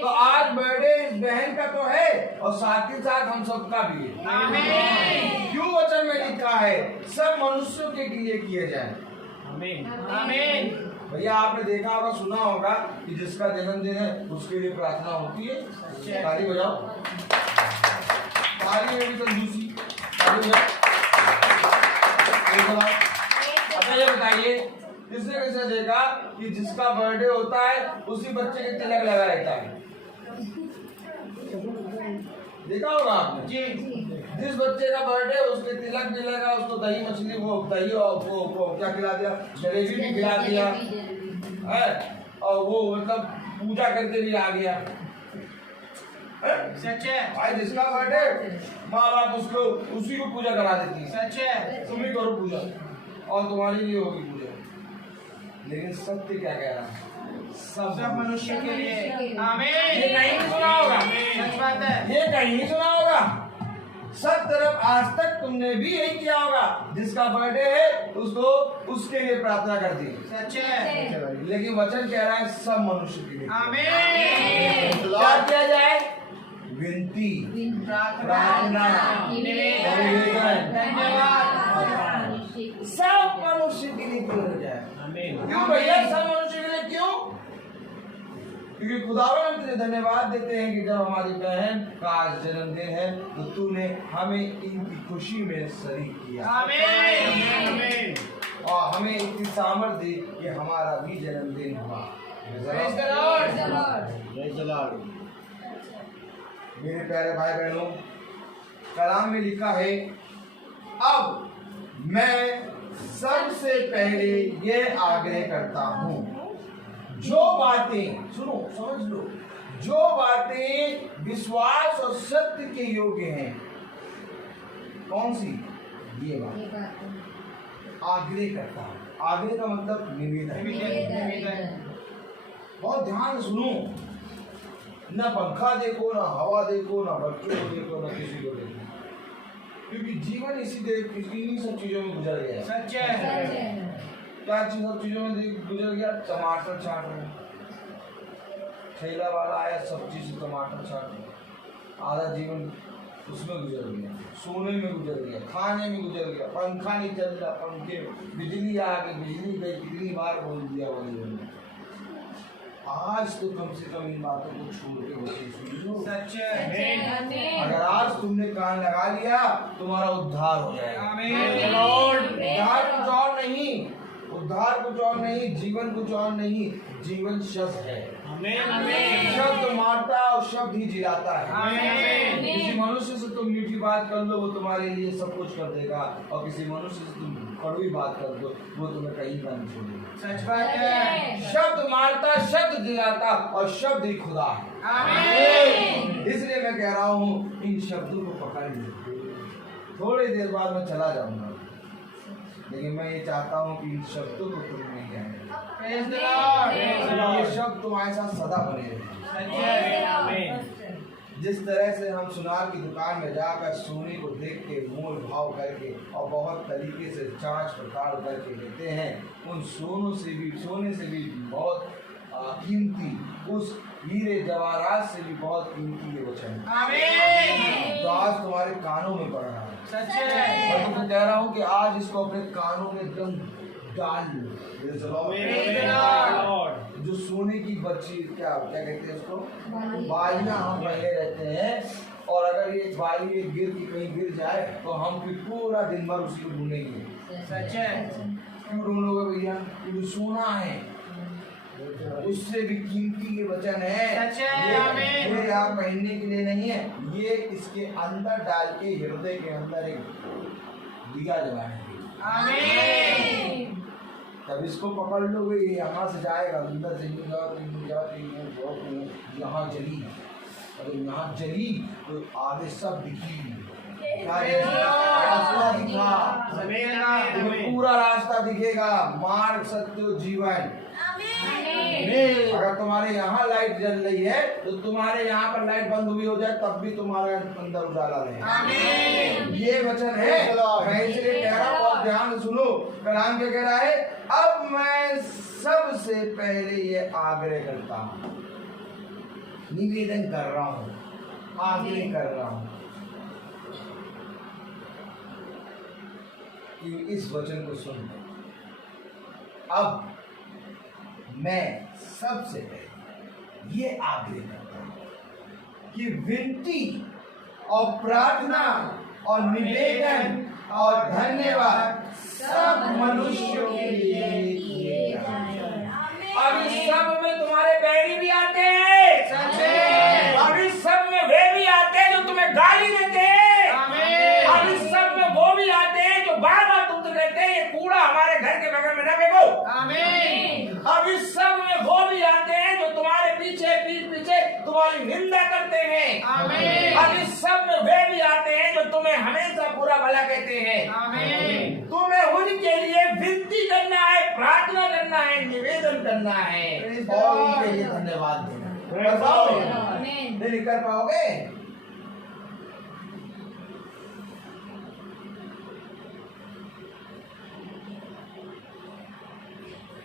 तो आज बर्थडे इस बहन का तो है और साथ ही साथ हम सबका भी है। आमीन। क्यों वचन में लिखा है सब मनुष्यों के लिए किए जाए। आमीन। आमीन। भैया आपने देखा होगा, सुना होगा कि जिसका जन्मदिन है उसके लिए प्रार्थना होती है। ताली बजाओ, ताली में भी कंजूसी। ताली बजाओ। अच्छा ये बताइए, किसने किसने देखा कि जिसका बर्थडे होता है उसी बच्चे के तिलक लगा रहता है? देखा होगा आपने जी। जिस बच्चे का बर्थडे उसके तिलक भी लगा, उसको दही मछली, वो दही और वो क्या खिला दिया, जलेबी भी खिला दिया है, और वो मतलब पूजा करके भी आ गया। सच है। भाई जिसका बर्थडे माँ बाप उसको उसी को पूजा करा देती है। सच है। तुम ही करो पूजा और तुम्हारी भी होगी पूजा। लेकिन सत्य क्या कह रहा है? सब मनुष्य के लिए। आमीन। ये कहीं नहीं सुना होगा। सच बात है। ये कहीं नहीं सुना होगा। सब तरफ आज तक तुमने भी यही किया होगा, जिसका बर्थडे है उसको उसके लिए प्रार्थना कर दी। सच है। लेकिन वचन कह रहा है सब मनुष्य के लिए। आमीन। क्या किया जाए? विनती, प्रार्थना, निवेदन, धन्यवाद। सब मनुष्य के लिए क्यों हो जाए? आमीन। क्यों भैया सब मनुष्य के लिए क्यों? क्योंकि खुदावन हम तुझे धन्यवाद देते हैं कि जब हमारी बहन का आज जन्मदिन है तो तूने हमें इनकी खुशी में शरीक किया। आमीन। और हमें इतनी सामर्थ्य दी कि हमारा भी जन्मदिन हुआ। Praise the Lord. Praise the Lord. मेरे प्यारे भाई बहनों, कलाम में लिखा है, अब मैं सबसे पहले ये आग्रह करता हूँ, जो बातें, सुनो समझ लो, जो बातें विश्वास और सत्य के योग्य हैं। कौन सी? ये बात आग्रह करता हूँ। आग्रह का मतलब निवेदन। बहुत ध्यान से सुनो। न पंखा देखो, न हवा देखो, न बच्चों को देखो, न किसी को देखो, क्योंकि जीवन इन्हीं सब चीजों में गुजर गया। सच है। क्या चीज सब चीजों में गुजर गया? टमाटर चाट रहे, ठेला वाला आया सब्जी से टमाटर चाट रहे, आधा जीवन उसमें गुजर गया, सोने में गुजर गया, खाने में गुजर गया, पंखा नहीं चल रहा, पंखे, बिजली आ गई, बिजली गई, कितनी बार बोल दिया जीवन में। आज तो कम से कम इन बातों को छोड़ के बच्चे सुन लो। सच है। अगर आज तुमने कान लगा लिया तुम्हारा उद्धार हो जाएगा। आमीन। उद्धार कुछ और नहीं, उद्धार कुछ और नहीं, जीवन कुछ और नहीं, जीवन शब्द है। शब्द मारता है और शब्द ही जिलाता है। आमीन। किसी मनुष्य से तुम मीठी बात कर लो वो तुम्हारे लिए सब कुछ कर देगा, और किसी मनुष्य से तुम कड़वी बात कर दो वो तुम्हें कहीं का नहीं छोड़ेगा। सच बात है। शब्द मारता, शब्द जिलाता, और शब्द ही खुदा है। आमीन। इसलिए मैं कह रहा हूँ इन शब्दों को पकड़ लो। थोड़ी देर बाद मैं चला जाऊंगा, लेकिन मैं ये चाहता हूँ कि इन शब्दों को तुम नहीं कहना। Praise the Lord. ये शब्द तुम्हारे साथ सदा बने रहे। सच है। आमीन। जिस तरह से हम सुनार की दुकान में जाकर सोने को देख के मोल भाव करके और बहुत तरीके से जांच पड़ताल करके लेते हैं, उन सोने से भी बहुत कीमती, उस हीरे जवाहरात से भी बहुत कीमती ये वचन है। आमीन। तो आज तुम्हारे कानों में पड़ रहा है। सच है। और मैं कह रहा हूँ कि आज इसको अपने कानों में एकदम डाल लो। Praise the Lord. जो सोने की बच्ची क्या कहते हैं उसको, बालियां हम पहले रहते हैं, और अगर ये बाली में कहीं गिर जाए तो हम फिर पूरा दिन भर उसी को ढूंढेंगे। सच है। क्यों ढूंढोगे भैया? क्योंकि सोना है। उससे भी कीमती ये वचन है। सच है, आमीन। ये आप पहनने के लिए नहीं है, ये इसके अंदर डाल के हृदय के अंदर एक दिया जलाने के लिए। आमीन। तब इसको पकड़ लोगे, ये यहाँ से जाएगा अंदर से, यहाँ जली, अगर यहाँ जली तो आगे सब दिखी, रास्ता दिखा, पूरा रास्ता दिखेगा, मार्ग सत्य जीवन। अगर तुम्हारे यहाँ लाइट जल रही है तो तुम्हारे यहाँ पर लाइट बंद हुई हो जाए तब भी तुम्हारे अंदर उजाला रहे। ये वचन है, मैं इसलिए कह रहा हूँ, बहुत ध्यान से सुनो। कलाम क्या कह रहा है? अब मैं सबसे पहले ये आग्रह करता हूँ, निवेदन कर रहा हूँ, आग्रह कर रहा हूँ कि इस वचन को सुन। अब मैं सबसे पहले ये आग्रह करता हूं कि विनती और प्रार्थना और निवेदन और धन्यवाद सब मनुष्यों के लिए किए जाएं। अब इस सब में तुम्हारे बैरी भी आते हैं, सच है। अब इस सब में वे भी आते हैं जो तुम्हें गाली देते हैं, आमीन। अब इस सब में वो भी आते हैं जो बार बार तुमसे कहते हैं ये कूड़ा हमारे घर के बगल में न फेंको। आमीन। अब इस सब में वो भी आते हैं जो तुम्हारे पीछे पीछे तुम्हारी निंदा करते हैं। आमीन। अब इस सब में वे भी आते हैं जो तुम्हें हमेशा बुरा भला कहते हैं। आमीन। तुम्हें उनके लिए विनती करना है, प्रार्थना करना है, निवेदन करना है और उनके लिए धन्यवाद देना। कर पाओगे? नहीं कर पाओगे?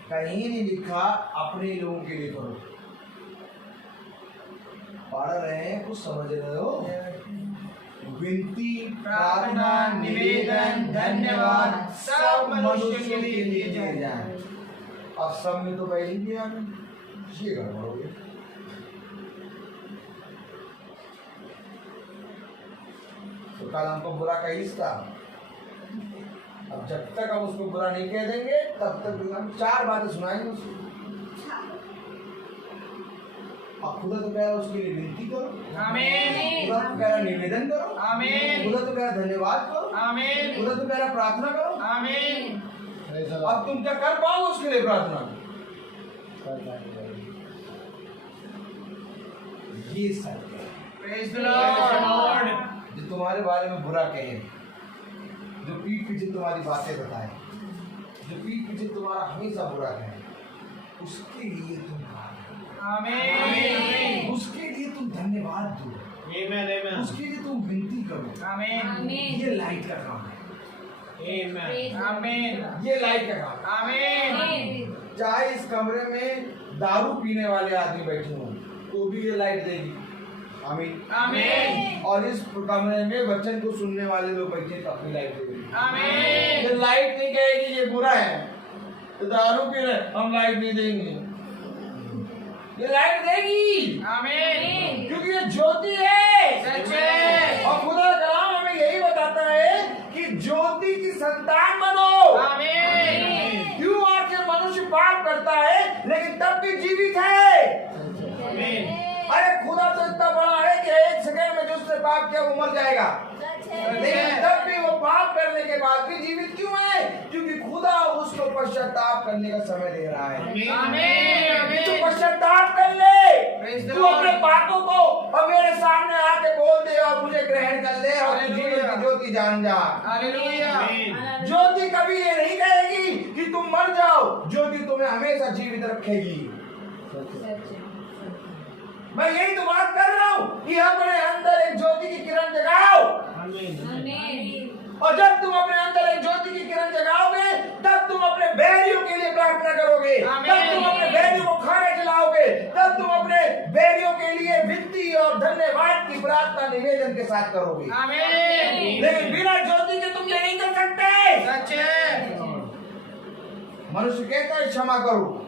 कहीं नहीं लिखा अपने लोगों के लिए करो। पढ़ रहे हैं, कुछ समझ रहे हो? विनती, प्रार्थना, निवेदन, धन्यवाद सब मनुष्य के लिए दिए जाए। अब सब में तो पहले भी आ गए, ये गड़बड़ हो गया। तो कल हमको बुरा कही था, अब जब तक हम उसको बुरा नहीं कह देंगे तब तक हम 4 बातें सुनाएंगे उसको। अब खुदा तो कह रहा उसके लिए विनती करो, आमीन। खुदा तो कह रहा निवेदन करो, आमीन। खुदा तो कह रहा धन्यवाद करो, आमीन। खुदा तो कह रहा प्रार्थना करो। आमीन। अब तुम क्या कर पाओगे उसके लिए प्रार्थना? ये सत्य है। Praise the Lord. जो तुम्हारे बारे में बुरा कहे, जो पीठ पीछे तुम्हारी बातें बताए, जो पीठ पीछे तुम्हारा हमेशा बुरा कहे, उसके लिए तुम आमीन। उसके लिए तुम धन्यवाद दो, आमीन। उसके लिए तुम विनती करो। आमीन। ये लाइट का काम है। आमीन। ये लाइट का काम है। आमीन। चाहे इस कमरे में दारू पीने वाले आदमी बैठे हों तो भी ये लाइट देगी। आमीन। आमीन। और इस कमरे में वचन को सुनने वाले लोग बैठे तो अपनी लाइट देगी। आमीन। ये लाइट नहीं कहेगी ये बुरा है, तो दारू पी रहे हम लाइट नहीं देंगे। ये लाइट देगी। आमीन। क्योंकि ये ज्योति है। सच है। और खुदा का कलाम हमें यही बताता है कि ज्योति की संतान बनो। आमीन। क्यों? आखिर मनुष्य पाप करता है लेकिन तब भी जीवित है। आमीन। अरे खुदा तो इतना बड़ा है कि 1 सेकंड में जो उसने पाप किया वो मर जाएगा, लेकिन तब भी वो पाप करने के बाद भी जीवित क्यों है? क्योंकि खुदा उसको पश्चाताप करने का समय दे रहा है। आमीन। तू पश्चाताप कर ले, तू अपने पापों को और मेरे सामने आके बोल दे और मुझे ग्रहण कर ले और तू जीवन की ज्योति जान जा। हालेलुया। ज्योति कभी ये नहीं कहेगी कि तुम मर जाओ, ज्योति तुम्हें हमेशा जीवित रखेगी। मैं यही तो बात कर रहा हूँ कि अपने अंदर एक ज्योति की किरण जगाओ। और जब तुम अपने अंदर एक ज्योति की किरण जगाओगे तब तुम अपने बैरियों के लिए प्रार्थना करोगे, तब तुम अपने बैरियों को खाना खिलाओगे, तब तुम अपने बैरियों के लिए विनती और धन्यवाद की प्रार्थना निवेदन के साथ करोगे। आमीन। लेकिन बिना ज्योति के तुम ये नहीं कर सकते। सच है। मनुष्य कहता है क्षमा करो,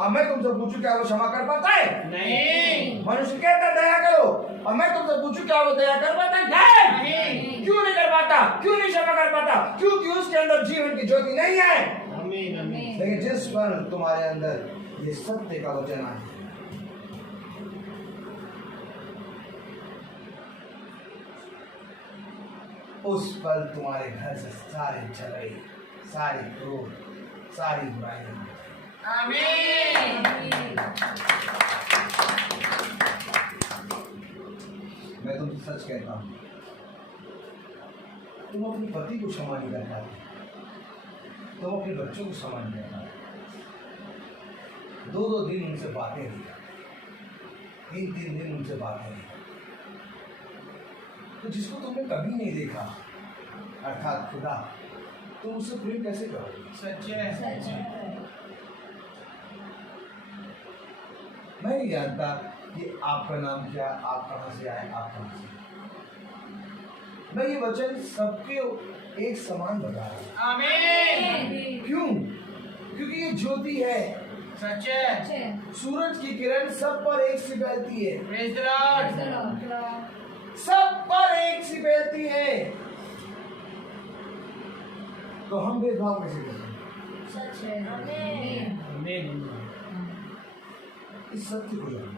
अब मैं तुमसे पूछूं क्या वो क्षमा कर पाता है? नहीं। मनुष्य कहता दया करो, अब मैं तुमसे पूछूं क्या वो दया कर पाता है? नहीं। क्यों नहीं कर पाता? क्यों नहीं क्षमा कर पाता? क्योंकि उसके अंदर जीवन की ज्योति नहीं है। आमीन। लेकिन जिस पर तुम्हारे अंदर ये सत्य का वचन है। उस पल तुम्हारे घर से सारे झगड़े, सारे क्रोध, सारी बुराइयां आमीन। मैं तुमसे सच कहता हूं, तुम अपने पति को क्षमा नहीं कर पाते, तुम अपने बच्चों को क्षमा नहीं कर पाते, 2-2 दिन उनसे बातें नहीं, 3-3 दिन उनसे बातें नहीं। तो जिसको तुमने कभी नहीं देखा, अर्थात खुदा, तुम उससे प्रेम कैसे करोगे? सच है। मैं नहीं जानता कि आपका नाम क्या, आप कहाँ से आए, आप कहाँ से आए। मैं ये वचन सबके एक समान बता रहा हूँ। आमीन। क्यों? क्योंकि ये ज्योति है, सच है। सूरज की किरण सब पर एक सी फैलती है, प्रेज द लॉर्ड। सब पर एक सी फैलती है। तो हम भेदभाव कैसे करते हैं? इस सत्य को जानो,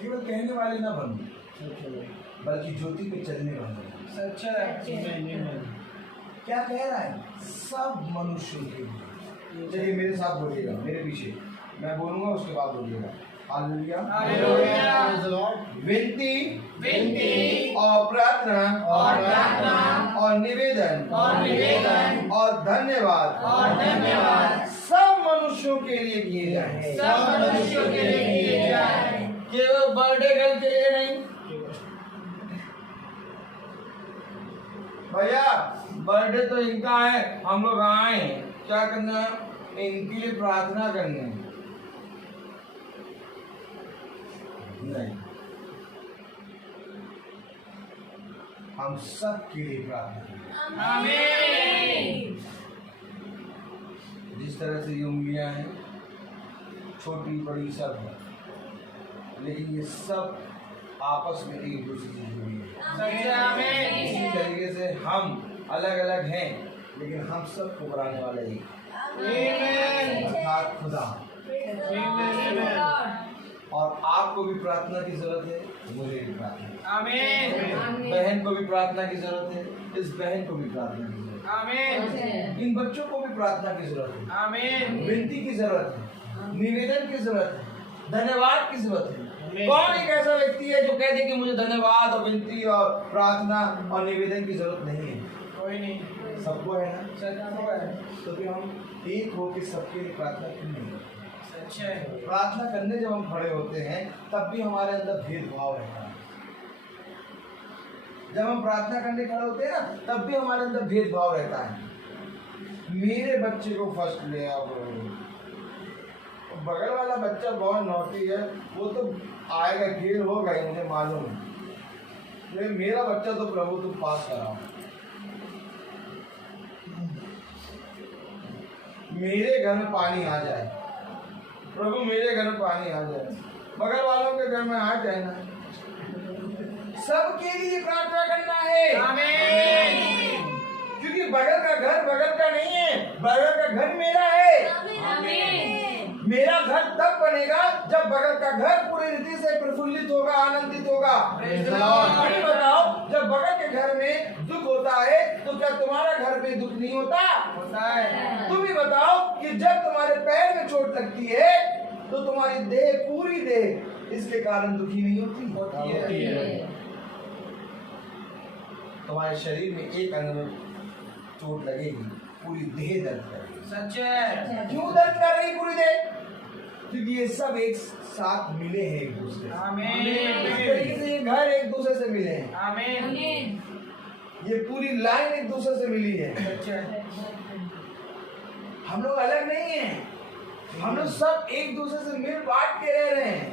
केवल कहने वाले ना बनो, बल्कि ज्योति पे चलने वाले। सच है। क्या कह रहा है? सब मनुष्यों के लिए। चलिए मेरे साथ बोलिएगा, मेरे पीछे मैं बोलूंगा, उसके बाद बोलिएगा। Hallelujah, hallelujah. विनती और प्रार्थना और निवेदन और धन्यवाद सब मनुष्यों के लिए किए जाएं। सब मनुष्यों के लिए किए जाएं। केवल बर्थडे गर्ल के लिए नहीं। भैया बर्थडे तो इनका है, हम लोग आए हैं, क्या करना है? इनके लिए प्रार्थना करनी है। नहीं, हम सब के लिए प्रार्थना करें। आमीन। जिस तरह से ये उंगलियां हैं, छोटी बड़ी सब है, लेकिन ये सब आपस में एक दूसरे से जुड़ी है। सच है। आमीन। इसी तरीके से हम अलग अलग हैं, लेकिन हम सबको बनाने वाले एक, अर्थात खुदा। और आपको भी प्रार्थना की जरूरत है, मुझे भी प्रार्थना। आमीन। बहन को भी प्रार्थना की जरूरत है, इस बहन को भी प्रार्थना की जरूरत आमीन। है, इन बच्चों को भी प्रार्थना की जरूरत है, आमीन। विनती की जरूरत है, निवेदन की जरूरत है, धन्यवाद की जरूरत है। कौन एक ऐसा व्यक्ति है जो कह दे कि मुझे धन्यवाद और विनती और प्रार्थना और निवेदन की जरूरत नहीं है? कोई नहीं। सबको है ना? सबको है। तो फिर हम एक होकर सबके लिए प्रार्थना क्यों नहीं करते? सच है। प्रार्थना करने जब हम खड़े होते हैं तब भी हमारे अंदर भेदभाव रहता है। जब हम प्रार्थना करने खड़े होते हैं ना, तब भी हमारे अंदर भेदभाव रहता है। मेरे बच्चे को फर्स्ट ले आओ, बगल वाला बच्चा बहुत नौटी है, वो तो आएगा, खेल होगा ही, मुझे मालूम है, लेकिन मेरा बच्चा तो प्रभु तुम पास कराओ। मेरे घर में पानी आ जाए, प्रभु मेरे घर में पानी आ जाए, बगल वालों के घर में आ जाए ना। सबके लिए प्रार्थना करना है। आमीन। क्योंकि बगल का घर बगल का नहीं है, बगल का घर मेरा है। आमीन। मेरा घर तब बनेगा जब बगल का घर पूरी रीति से प्रफुल्लित होगा, आनंदित होगा। Praise the Lord। तुम ही बताओ, जब बगल के घर में दुख होता है तो क्या तुम्हारा घर में दुख नहीं होता? होता है। तुम ही बताओ कि जब तुम्हारे पैर में चोट लगती है तो तुम्हारी देह, पूरी देह इसके कारण दुखी नहीं होती? होती है। तुम्हारे शरीर में एक अंग में चोट लगेगी, पूरी देह दर्द करेगी। सच है। क्यों दर्द कर रही पूरी देह? क्योंकि ये सब एक साथ मिले हैं एक दूसरे से। आमीन। इस तरीके से ये घर एक दूसरे से मिले हैं, आमीन। ये पूरी लाइन एक दूसरे से मिली है। सच है। हम लोग अलग नहीं हैं, हम लोग सब एक दूसरे से मिल बांट के रह रहे हैं।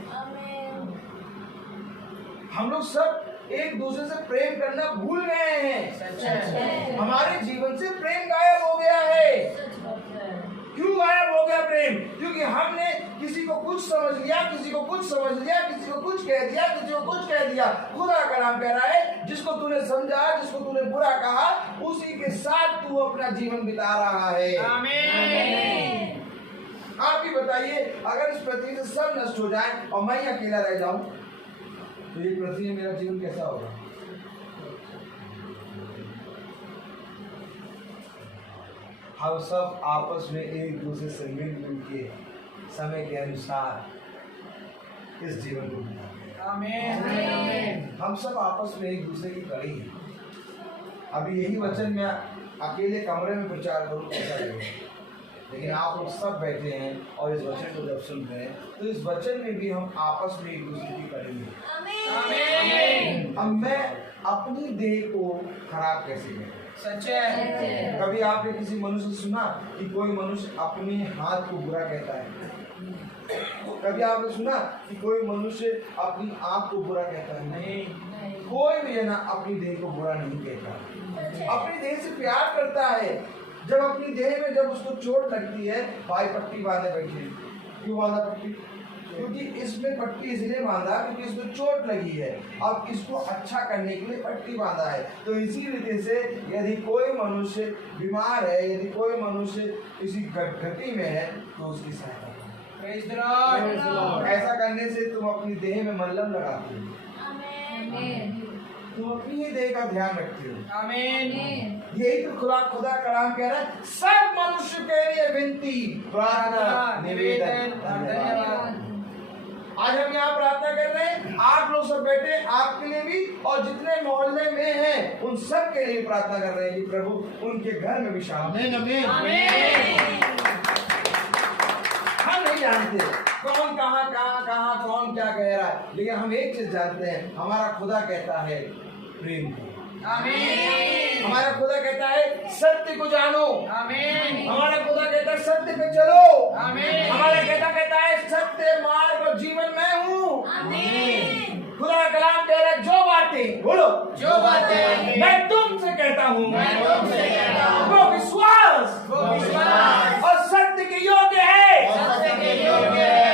हम लोग सब एक दूसरे से प्रेम करना भूल गए हैं। सच है। हमारे जीवन से प्रेम गायब हो गया है। क्यों गायब हो गया प्रेम? क्योंकि हमने किसी को कुछ समझ लिया, किसी को कुछ समझ लिया, किसी को कुछ कह दिया, किसी को कुछ कह दिया। खुदा का नाम कह रहा है, जिसको तूने समझा, जिसको तूने बुरा कहा, उसी के साथ तू अपना जीवन बिता रहा है। आमीन। आप ही बताइए, अगर इस पृथ्वी से सब नष्ट हो जाए और मैं ही अकेला रह जाऊं तो ये पृथ्वी में मेरा जीवन कैसा होगा? हम सब आपस में एक दूसरे से मिल के समय के अनुसार इस जीवन को बिताएं। आमीन। हम सब आपस में एक दूसरे की कड़ी हैं। अभी यही वचन मैं अकेले कमरे में प्रचार करूँ कैसा लगेगा, लेकिन आप लोग सब बैठे हैं और इस वचन को जब सुन रहे हैं तो इस वचन में भी हम आपस में एक दूसरे की कड़ी हैं। आमीन। अब मैं अपनी देह को खराब कैसे करूं? सच है। कभी आपने किसी मनुष्य से सुना कि कोई मनुष्य अपने हाथ को बुरा कहता है? कभी आपने सुना कि कोई मनुष्य अपनी आंख को बुरा कहता है? नहीं। कोई भी है ना अपनी देह को बुरा नहीं कहता, अपनी देह से प्यार करता है। जब अपनी देह में जब उसको चोट लगती है, भाई पट्टी बांधे बैठे। क्यों बांधा पट्टी? क्योंकि इसमें पट्टी इसलिए बांधा क्योंकि इसमें चोट लगी है, अब इसको अच्छा करने के लिए पट्टी बांधा है। तो इसी रीति से यदि कोई मनुष्य बीमार है, यदि कोई मनुष्य किसी गति में है तो उसकी सहायता करो। Praise the Lord. ऐसा करने से तुम अपनी देह में मल्लम लगाते हो, तुम अपनी ही देह का ध्यान रखते हो। आमीन। यही तो खुदा कलाम कह रहा है, सब मनुष्य के लिए विनती, प्रार्थना, निवेदन, धन्यवाद। आज हम यहाँ प्रार्थना कर रहे हैं, आप लोग सब बैठे आपके लिए भी और जितने मोहल्ले में हैं उन सब के लिए प्रार्थना कर रहे हैं कि प्रभु उनके घर में विश्राम। आमीन आमीन। हम नहीं जानते कौन कहाँ कौन क्या कह रहा है, लेकिन हम एक चीज जानते हैं, हमारा खुदा कहता है प्रेम करो। आमीन। हमारा खुदा कहता है सत्य को जानो। आमीन। हमारा खुदा कहता है सत्य पे चलो। आमीन। हमारा कहता है सत्य मार्ग और जीवन मैं हूँ। आमीन। खुदा कलाम कह रहा है जो बातें बोलो, जो बातें मैं तुमसे कहता हूँ, वो विश्वास और सत्य के योग्य है।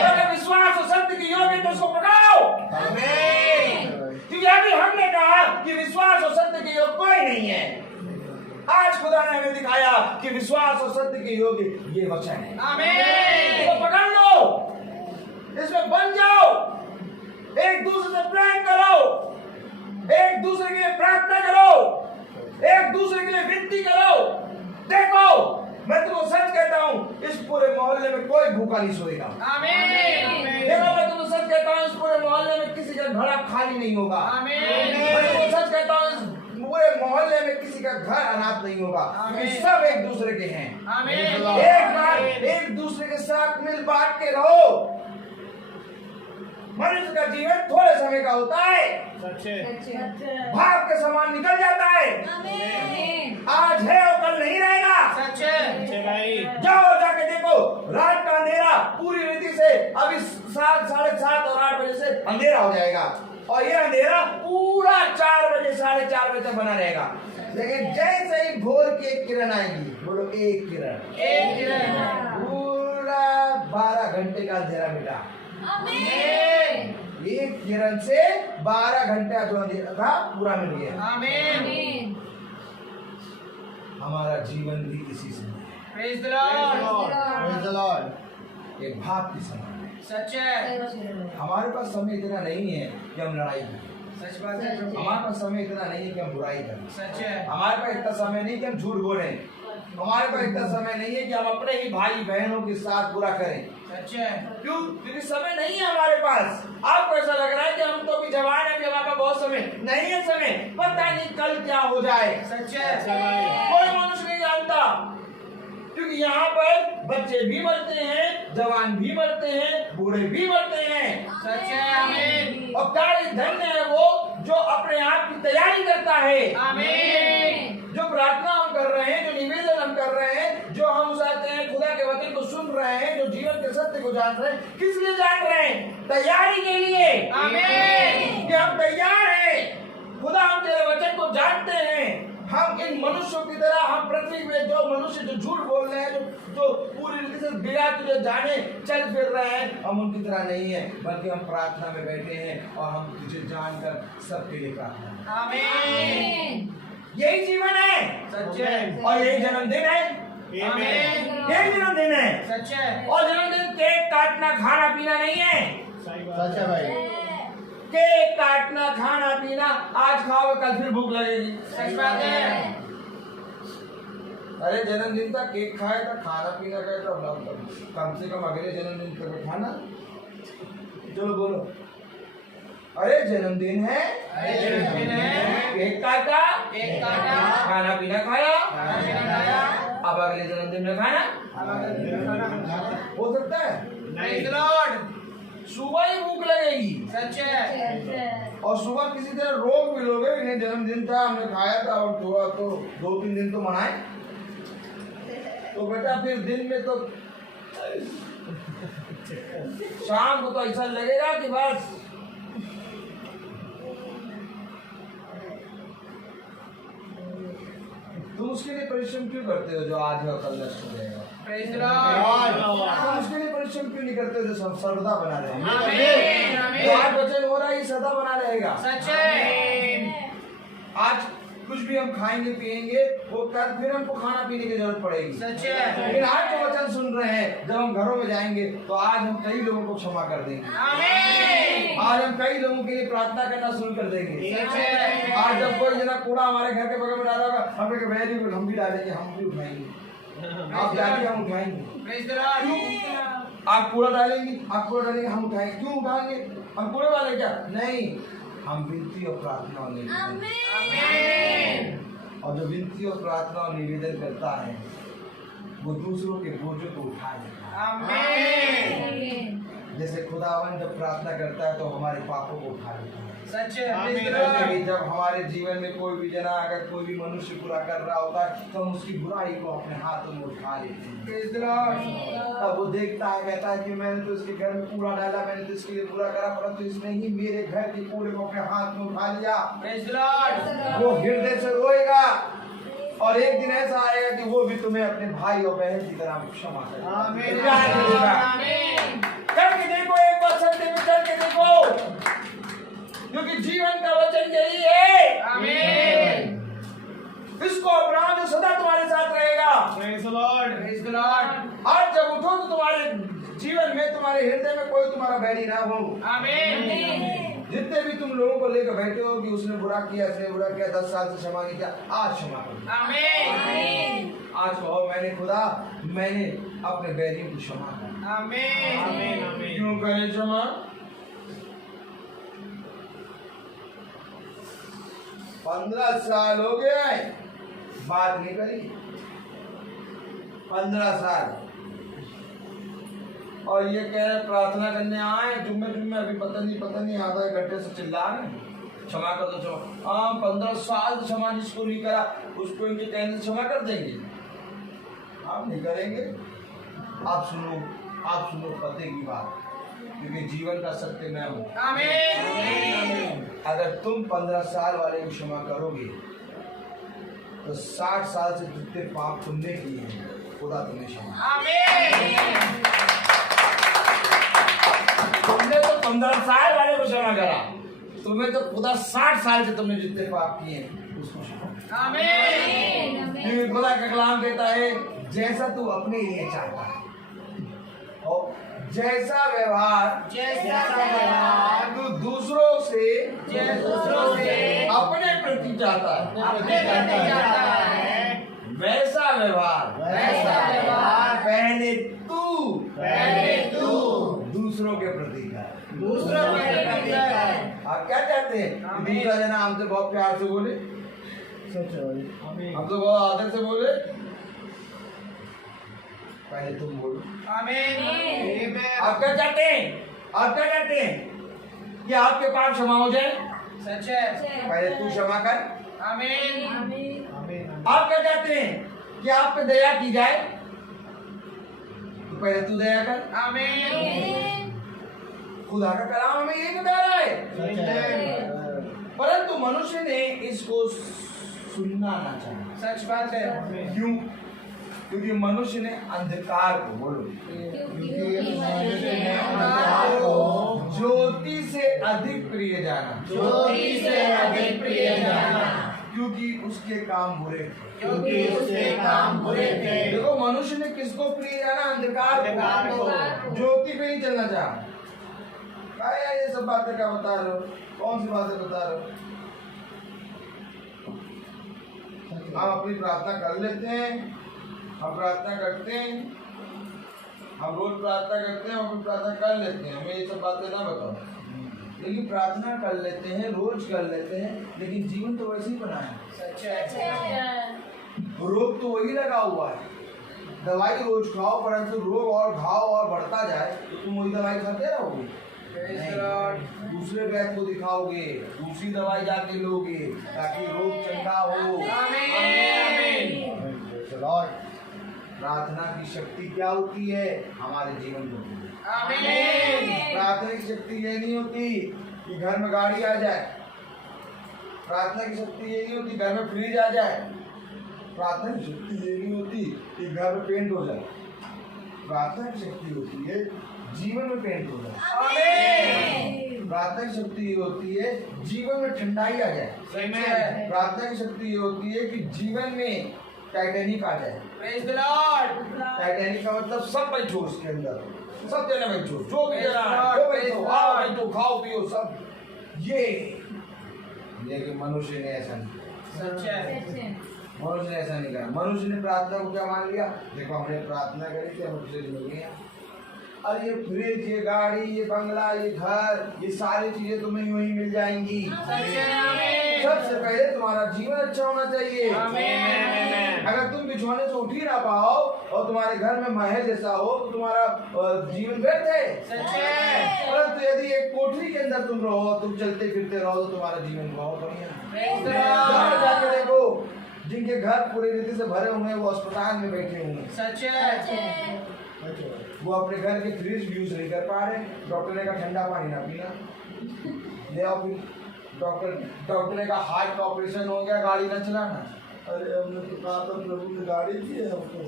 अगर विश्वास और सत्य के योग्य तो उसको पकड़ो। क्योंकि अभी हमने कहा कि विश्वास और सत्य के योग्य कोई नहीं है। आज खुदा ने हमें दिखाया कि विश्वास और सत्य के योग्य ये वचन है। आमीन। इसको पकड़ लो, इसमें बन जाओ, एक दूसरे से प्रेम करो, एक दूसरे के लिए प्रार्थना करो, एक दूसरे के लिए विनती करो। देखो मैं तुमको सच कहता हूँ, इस पूरे मोहल्ले में कोई भूखा नहीं सोएगा। आमीन। देखो मैं तुमको सच कहता हूँ, इस पूरे मोहल्ले में किसी का घड़ा खाली नहीं होगा। आमीन। मैं तुमको सच कहता हूँ, इस पूरे मोहल्ले में किसी का घर अनाथ नहीं होगा। आमीन। सब एक दूसरे के हैं। आमीन। एक बार एक दूसरे के साथ मिल बांट के रहो। मनुष्य का जीवन थोड़े समय का होता है, भाग के समान निकल जाता है। आज है और कल नहीं रहेगा। सच है भाई। जाओ जाके देखो, रात का अंधेरा पूरी रीति से अभी 7, 7:30 और 8 बजे से अंधेरा हो जाएगा और ये अंधेरा पूरा 4 बजे 4:30 बजे तक बना रहेगा। लेकिन जैसे ही भोर की एक किरण आएगी, बोलो एक किरण, पूरा 12 घंटे का अंधेरा मिटा। एक किरण से 12 घंटा जो अंधेरा था पूरा मिल गया। आमीन। हमारा जीवन भी इसी से है। Praise the Lord. Praise the Lord. एक भाग की समान है। सच है। हमारे पास समय इतना नहीं है कि हम लड़ाई करें, सच बात है प्रभु। हमारे पास समय इतना नहीं है कि हम बुराई करें, सच है। हमारे पास इतना समय नहीं कि हम झूठ बोलें, हमारे पास इतना समय नहीं है कि हम अपने ही भाई बहनों के साथ बुरा करें। सच है। क्यों? क्योंकि समय नहीं है हमारे पास। आपको ऐसा लग रहा है कि हम तो अभी जवान है, कि हमारे पास बहुत समय नहीं है। समय पता नहीं कल क्या हो जाए। सच है। कोई मनुष्य नहीं जानता, क्योंकि यहाँ पर बच्चे भी मरते हैं, जवान भी मरते हैं, बूढ़े भी मरते हैं। सच है। आमीन। और कार्य धन्य है वो जो अपने आप की तैयारी करता है। आमीन। जो प्रार्थना हम कर रहे हैं, जो निवेदन हम कर रहे हैं, जो हम चाहते हैं खुदा के वचन को सुन रहे हैं, जो जीवन के सत्य को जान रहे हैं, किस लिए जान रहे हैं? तैयारी के लिए। आमीन। कि हम तैयार हैं, खुदा हम तेरे वचन को जानते हैं। हम इन मनुष्यों की तरह, हम पृथ्वी में जो मनुष्य जो झूठ बोल रहे हैं, जो पूरी रीति से बिना तुझे जाने चल फिर रहे हैं, हम उनकी तरह नहीं है, बल्कि हम प्रार्थना में बैठे हैं और हम तुझे जानकर सबके लिए प्रार्थना करें। आमीन। यही जीवन है। सच है। और यही जन्मदिन है। आमीन। ये जन्मदिन है, सच है। और जन्मदिन केक काटना खाना पीना नहीं है। सच है भाई। केक काटना खाना पीना, आज खाओगे कल फिर भूख लगेगी। सच बात है। अरे जन्मदिन था, केक खाया था, खाना पीना खाया था, कम से कम अगले जन्मदिन तक खाना। चलो बोलो, अरे जन्मदिन है, केक काटा, खाना पीना खाया, अब अगले जन्मदिन में खाना हो सकता है। Praise the Lord। सुबह ही भूख लगेगी, सच है। और सुबह किसी तरह रोक भी लोगे, इन्हें जन्मदिन था, हमने खाया था, और थोड़ा तो 2-3 दिन तो मनाए, तो बेटा फिर दिन में तो शाम को तो ऐसा लगेगा कि बस तुम उसके लिए परिश्रम क्यों करते हो जो आज है और कल नष्ट हो जाएगा? Praise the Lord। तुम उसके लिए परिश्रम क्यों नहीं करते हो जो सर्वदा बना रहेगा? आमीन, आमीन। जो आज वचन हो रहा है ये सदा बना रहेगा। सच है। आज कुछ भी हम खाएंगे पिएंगे, वो कल फिर हमको खाना पीने की जरूरत पड़ेगी। सच है। लेकिन आज जो वचन सुन रहे हैं, जब हम घरों में जाएंगे तो आज हम कई लोगों को क्षमा कर देंगे। आमीन। आज हम कई लोगों के लिए प्रार्थना करना शुरू कर देंगे। सच है। आज जब कोई जना कूड़ा हमारे घर के बगल में डाला होगा, हम कहेंगे वेरी गुड, हम भी डालेंगे, हम भी उठाएंगे। आप डालिए, हम उठाएंगे। Praise the Lord। आप कूड़ा डालेंगे, हम उठाएंगे। क्यों उठाएंगे? हम कूड़े वाले क्या? नहीं, हम विनती और प्रार्थना और निवेदन। आमीन। और जो विनती और प्रार्थना और निवेदन करता है, वो दूसरों के बोझों को उठा लेता है। आमीन। जैसे खुदावन जब प्रार्थना करता है तो हमारे पापों को उठा लेता है। सच है। आमीन। Praise the Lord। कि जब हमारे जीवन में कोई भी जना, अगर कोई भी मनुष्य बुरा कर रहा होता है, तो हम उसकी बुराई को अपने हाथों में उठा लेते हैं। Praise the Lord। तब वो देखता है, कहता है कि मैंने तो इसके घर में कूड़ा डाला, मैंने तो इसके लिए बुरा करा, परंतु इसने ही मेरे घर के कूड़े को अपने हाथ में उठा लिया। Praise the Lord। वो हृदय से रोएगा, और एक दिन ऐसा आएगा कि वो भी तुम्हें अपने भाई और बहन की तरह क्षमा करेगा। आमीन। प्यार करेगा। आमीन। करके देखो, एक बार सत्य में करके देखो, क्योंकि जीवन का वचन यही है। आमीन। इसको अपना जो सदा तुम्हारे साथ रहेगा। Praise the Lord। Praise the Lord। आज जब उठो तो तुम्हारे जीवन में, तुम्हारे हृदय में कोई तुम्हारा बैरी ना हो। आमीन। जितने भी तुम लोगों को लेकर बैठे हो कि उसने बुरा किया, इसने बुरा किया, 10 साल से क्षमा नहीं किया, आज क्षमा करो। आमीन। आज कहो, मैंने खुदा, मैंने अपने बैरियों की क्षमा कर। आमीन। आमीन। क्यों करें क्षमा? 15 साल हो गए, बात नहीं करी। 15 साल, और ये कह रहे प्रार्थना करने आए जुम्मे जुम्मे, अभी पता नहीं आधा एक घंटे से चिल्ला रहे, क्षमा कर दो क्षमा। हाँ, 15 साल क्षमा जिसको नहीं करा उसको इनके कहने से क्षमा कर देंगे? आप नहीं करेंगे। आप सुनो पते की बात, क्योंकि जीवन का सत्य मैं हूँ। आमीन। अगर तुम 15 साल वाले को क्षमा करोगे तो 60 साल से जितने पाप तुमने किए हैं, खुदा तुम्हें क्षमा। आमीन। तुमने तो 15 साल वाले को क्षमा करा, तुम्हें तो खुदा 60 साल से तुमने जितने पाप किए हैं उसको क्षमा। आमीन। क्योंकि खुदा का कलाम कहता है, जैसा तू अपने लिए चाहता है और जैसा व्यवहार तू दूसरों से अपने प्रति चाहता है, वैसा व्यवहार पहले तू दूसरों के प्रति कर। आप क्या चाहते हैं? दूसरा जना हमसे बहुत प्यार से बोले, हम तो बहुत आदर से बोले, पहले तुम बोलो। आमीन। आप क्या चाहते हैं? आप क्या चाहते हैं कि आपके पाप क्षमा हो जाए? सच है। पहले तू क्षमा कर। आमीन। आप क्या चाहते हैं कि आप पे दया की जाए? तो पहले तू दया कर। आमीन। खुदा का कलाम हमें यही बता रहा है, परंतु मनुष्य ने इसको सुनना ना चाहा। सच बात है। क्यों? क्योंकि मनुष्य ने अंधकार को, बोलो, ज्योति से अधिक प्रिय जाना। क्योंकि उसके काम बुरे थे। क्योंकि उसके काम बुरे थे। देखो मनुष्य ने किसको प्रिय जाना? अंधकार को, ज्योति पे नहीं चलना चाहा। क्या यार ये सब बातें क्या बता रहे हो? कौन सी बातें बता रहे हो? हम अपनी प्रार्थना कर लेते हैं, हम प्रार्थना करते हैं, हम रोज प्रार्थना करते हैं, हम अपनी प्रार्थना कर लेते हैं, हमें ये सब बातें ना बताओ। लेकिन प्रार्थना कर लेते हैं, रोज कर लेते हैं, लेकिन जीवन तो वैसे ही बना है। रोग तो वही लगा हुआ है। दवाई रोज खाओ, परंतु रोग और घाव और बढ़ता जाए तो तुम वही दवाई खाते रहोगे। दूसरे वैद्य को दिखाओगे, दूसरी दवाई जाके लोगे ताकि रोग चंगा हो। प्रार्थना की शक्ति क्या होती है हमारे जीवन में? प्रार्थना की शक्ति ये नहीं होती कि घर में गाड़ी आ जाए। प्रार्थना की शक्ति ये नहीं होती घर में फ्रिज आ जाए। प्रार्थना की शक्ति ये नहीं होती कि घर में पेंट हो जाए। प्रार्थना की शक्ति होती है जीवन में पेंट हो जाए। प्रार्थना की शक्ति ये होती है जीवन में ठंडाई आ जाए। प्रार्थना की शक्ति ये होती है कि जीवन में टाइटैनिक आ जाए। टाइटैनिक का मतलब सब बैठो उसके अंदर, सब जने बैठो, जो भी बैठो, खाओ पियो सब। ये लेकिन मनुष्य ने ऐसा नहीं किया। मनुष्य ने ऐसा नहीं कहा। मनुष्य ने प्रार्थना को क्या मान लिया? देखो हमने प्रार्थना करी थी, हम फ्रिज मिल गया। और ये फ्रिज, ये गाड़ी, ये बंगला, ये घर, ये सारी चीजें तुम्हें यूं ही मिल जाएंगी। सबसे पहले तुम्हारा जीवन अच्छा होना चाहिए। अगर तुम बिछौने से उठ ही ना पाओ और तुम्हारे घर में महल जैसा हो तो तुम्हारा जीवन व्यर्थ है। परंतु यदि एक कोठरी के अंदर तुम रहो, तुम चलते फिरते रहो तो तुम्हारा जीवन बहुत बढ़िया। जाके देखो जिनके घर पूरे रीति से भरे हुए हैं वो अस्पताल में बैठे हुए हैं। वो अपने घर के फ्रिज यूज नहीं कर पा रहे। डॉक्टर ने कहा ठंडा पानी ना पीना, ले आओ फिर। डॉक्टर ने कहा हार्ट का ऑपरेशन हो गया, गाड़ी ना चलाना। अरे हमने तो कहा था प्रभु ने गाड़ी दी है हमको,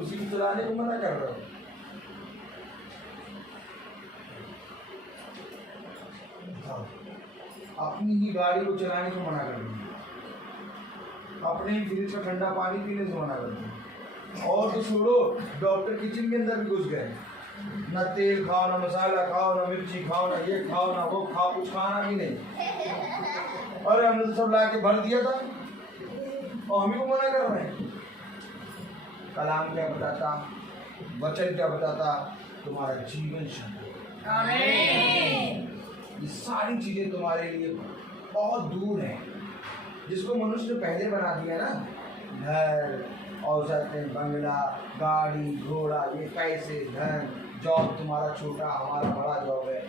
उसी को चलाने को मना कर रहा हूँ। अपनी ही गाड़ी को चलाने को मना कर दिया, अपने ही फ्रिज का ठंडा पानी पीने से मना कर दिया। और तो छोड़ो, डॉक्टर किचन के अंदर भी घुस गए। ना तेल खाओ, ना मसाला खाओ, ना मिर्ची खाओ, ना ये खाओ, ना वो खाओ, कुछ खाना भी नहीं। और हमने तो सब ला के भर दिया था और हम ही को मना कर रहे हैं। कलाम क्या बताता, वचन क्या बताता? तुम्हारा जीवन शांत। ये सारी चीजें तुम्हारे लिए बहुत दूर है। जिसको मनुष्य ने पहले बना दिया ना, घर, औसतें, बंगला, गाड़ी, घोड़ा, ये पैसे, धन, जॉब तुम्हारा छोटा, हमारा बड़ा जॉब है,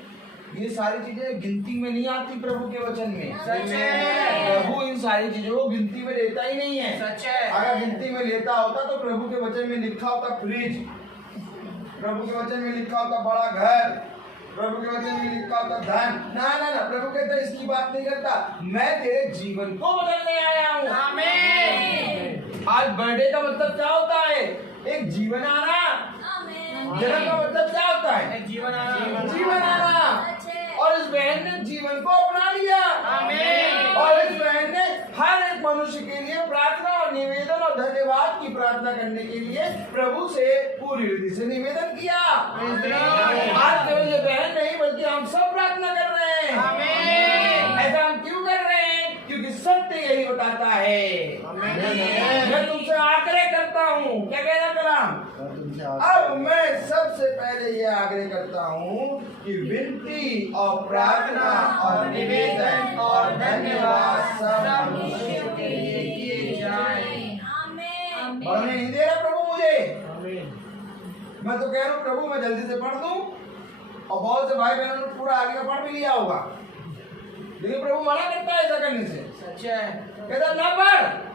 ये सारी चीजें गिनती में नहीं आती प्रभु के वचन में। प्रभु इन सारी चीजों को गिनती में लेता ही नहीं है। अगर गिनती में लेता होता तो प्रभु के वचन में लिखा होता फ्रिज, प्रभु के वचन में लिखा होता बड़ा घर, प्रभु के वचन में लिखा होता धन। ना ना ना, प्रभु कहता है इसकी बात नहीं करता, मैं तेरे जीवन को बदलने आया हूँ। आज बर्थडे का मतलब क्या होता है? एक जीवन आना। जन्म का मतलब क्या होता है? जीवन आना। जीवन आना। और इस बहन ने जीवन को अपना लिया। और इस बहन ने हर एक मनुष्य के लिए प्रार्थना और निवेदन और धन्यवाद की प्रार्थना करने के लिए प्रभु से पूरी हृदय से निवेदन किया। आज केवल ये बहन नहीं बल्कि हम सब प्रार्थना कर रहे हैं। ऐसा हम क्यों कर रहे हैं? क्योंकि सत्य यही बताता है। मैं तुमसे आग्रह करता हूँ, क्या कहना कलाम? अब मैं सबसे पहले ये आग्रह करता हूँ कि विनती और प्रार्थना और निवेदन और धन्यवाद सब मनुष्यों के लिए किए जाएं। पढ़ने नहीं दे रहा प्रभु मुझे। मैं तो कह रहा हूँ प्रभु मैं जल्दी से पढ़ दूं, और बहुत से भाई बहनों ने पूरा आगे पढ़ भी लिया होगा, लेकिन प्रभु मना करता है ऐसा करने से। सच है, कहता ना पढ़।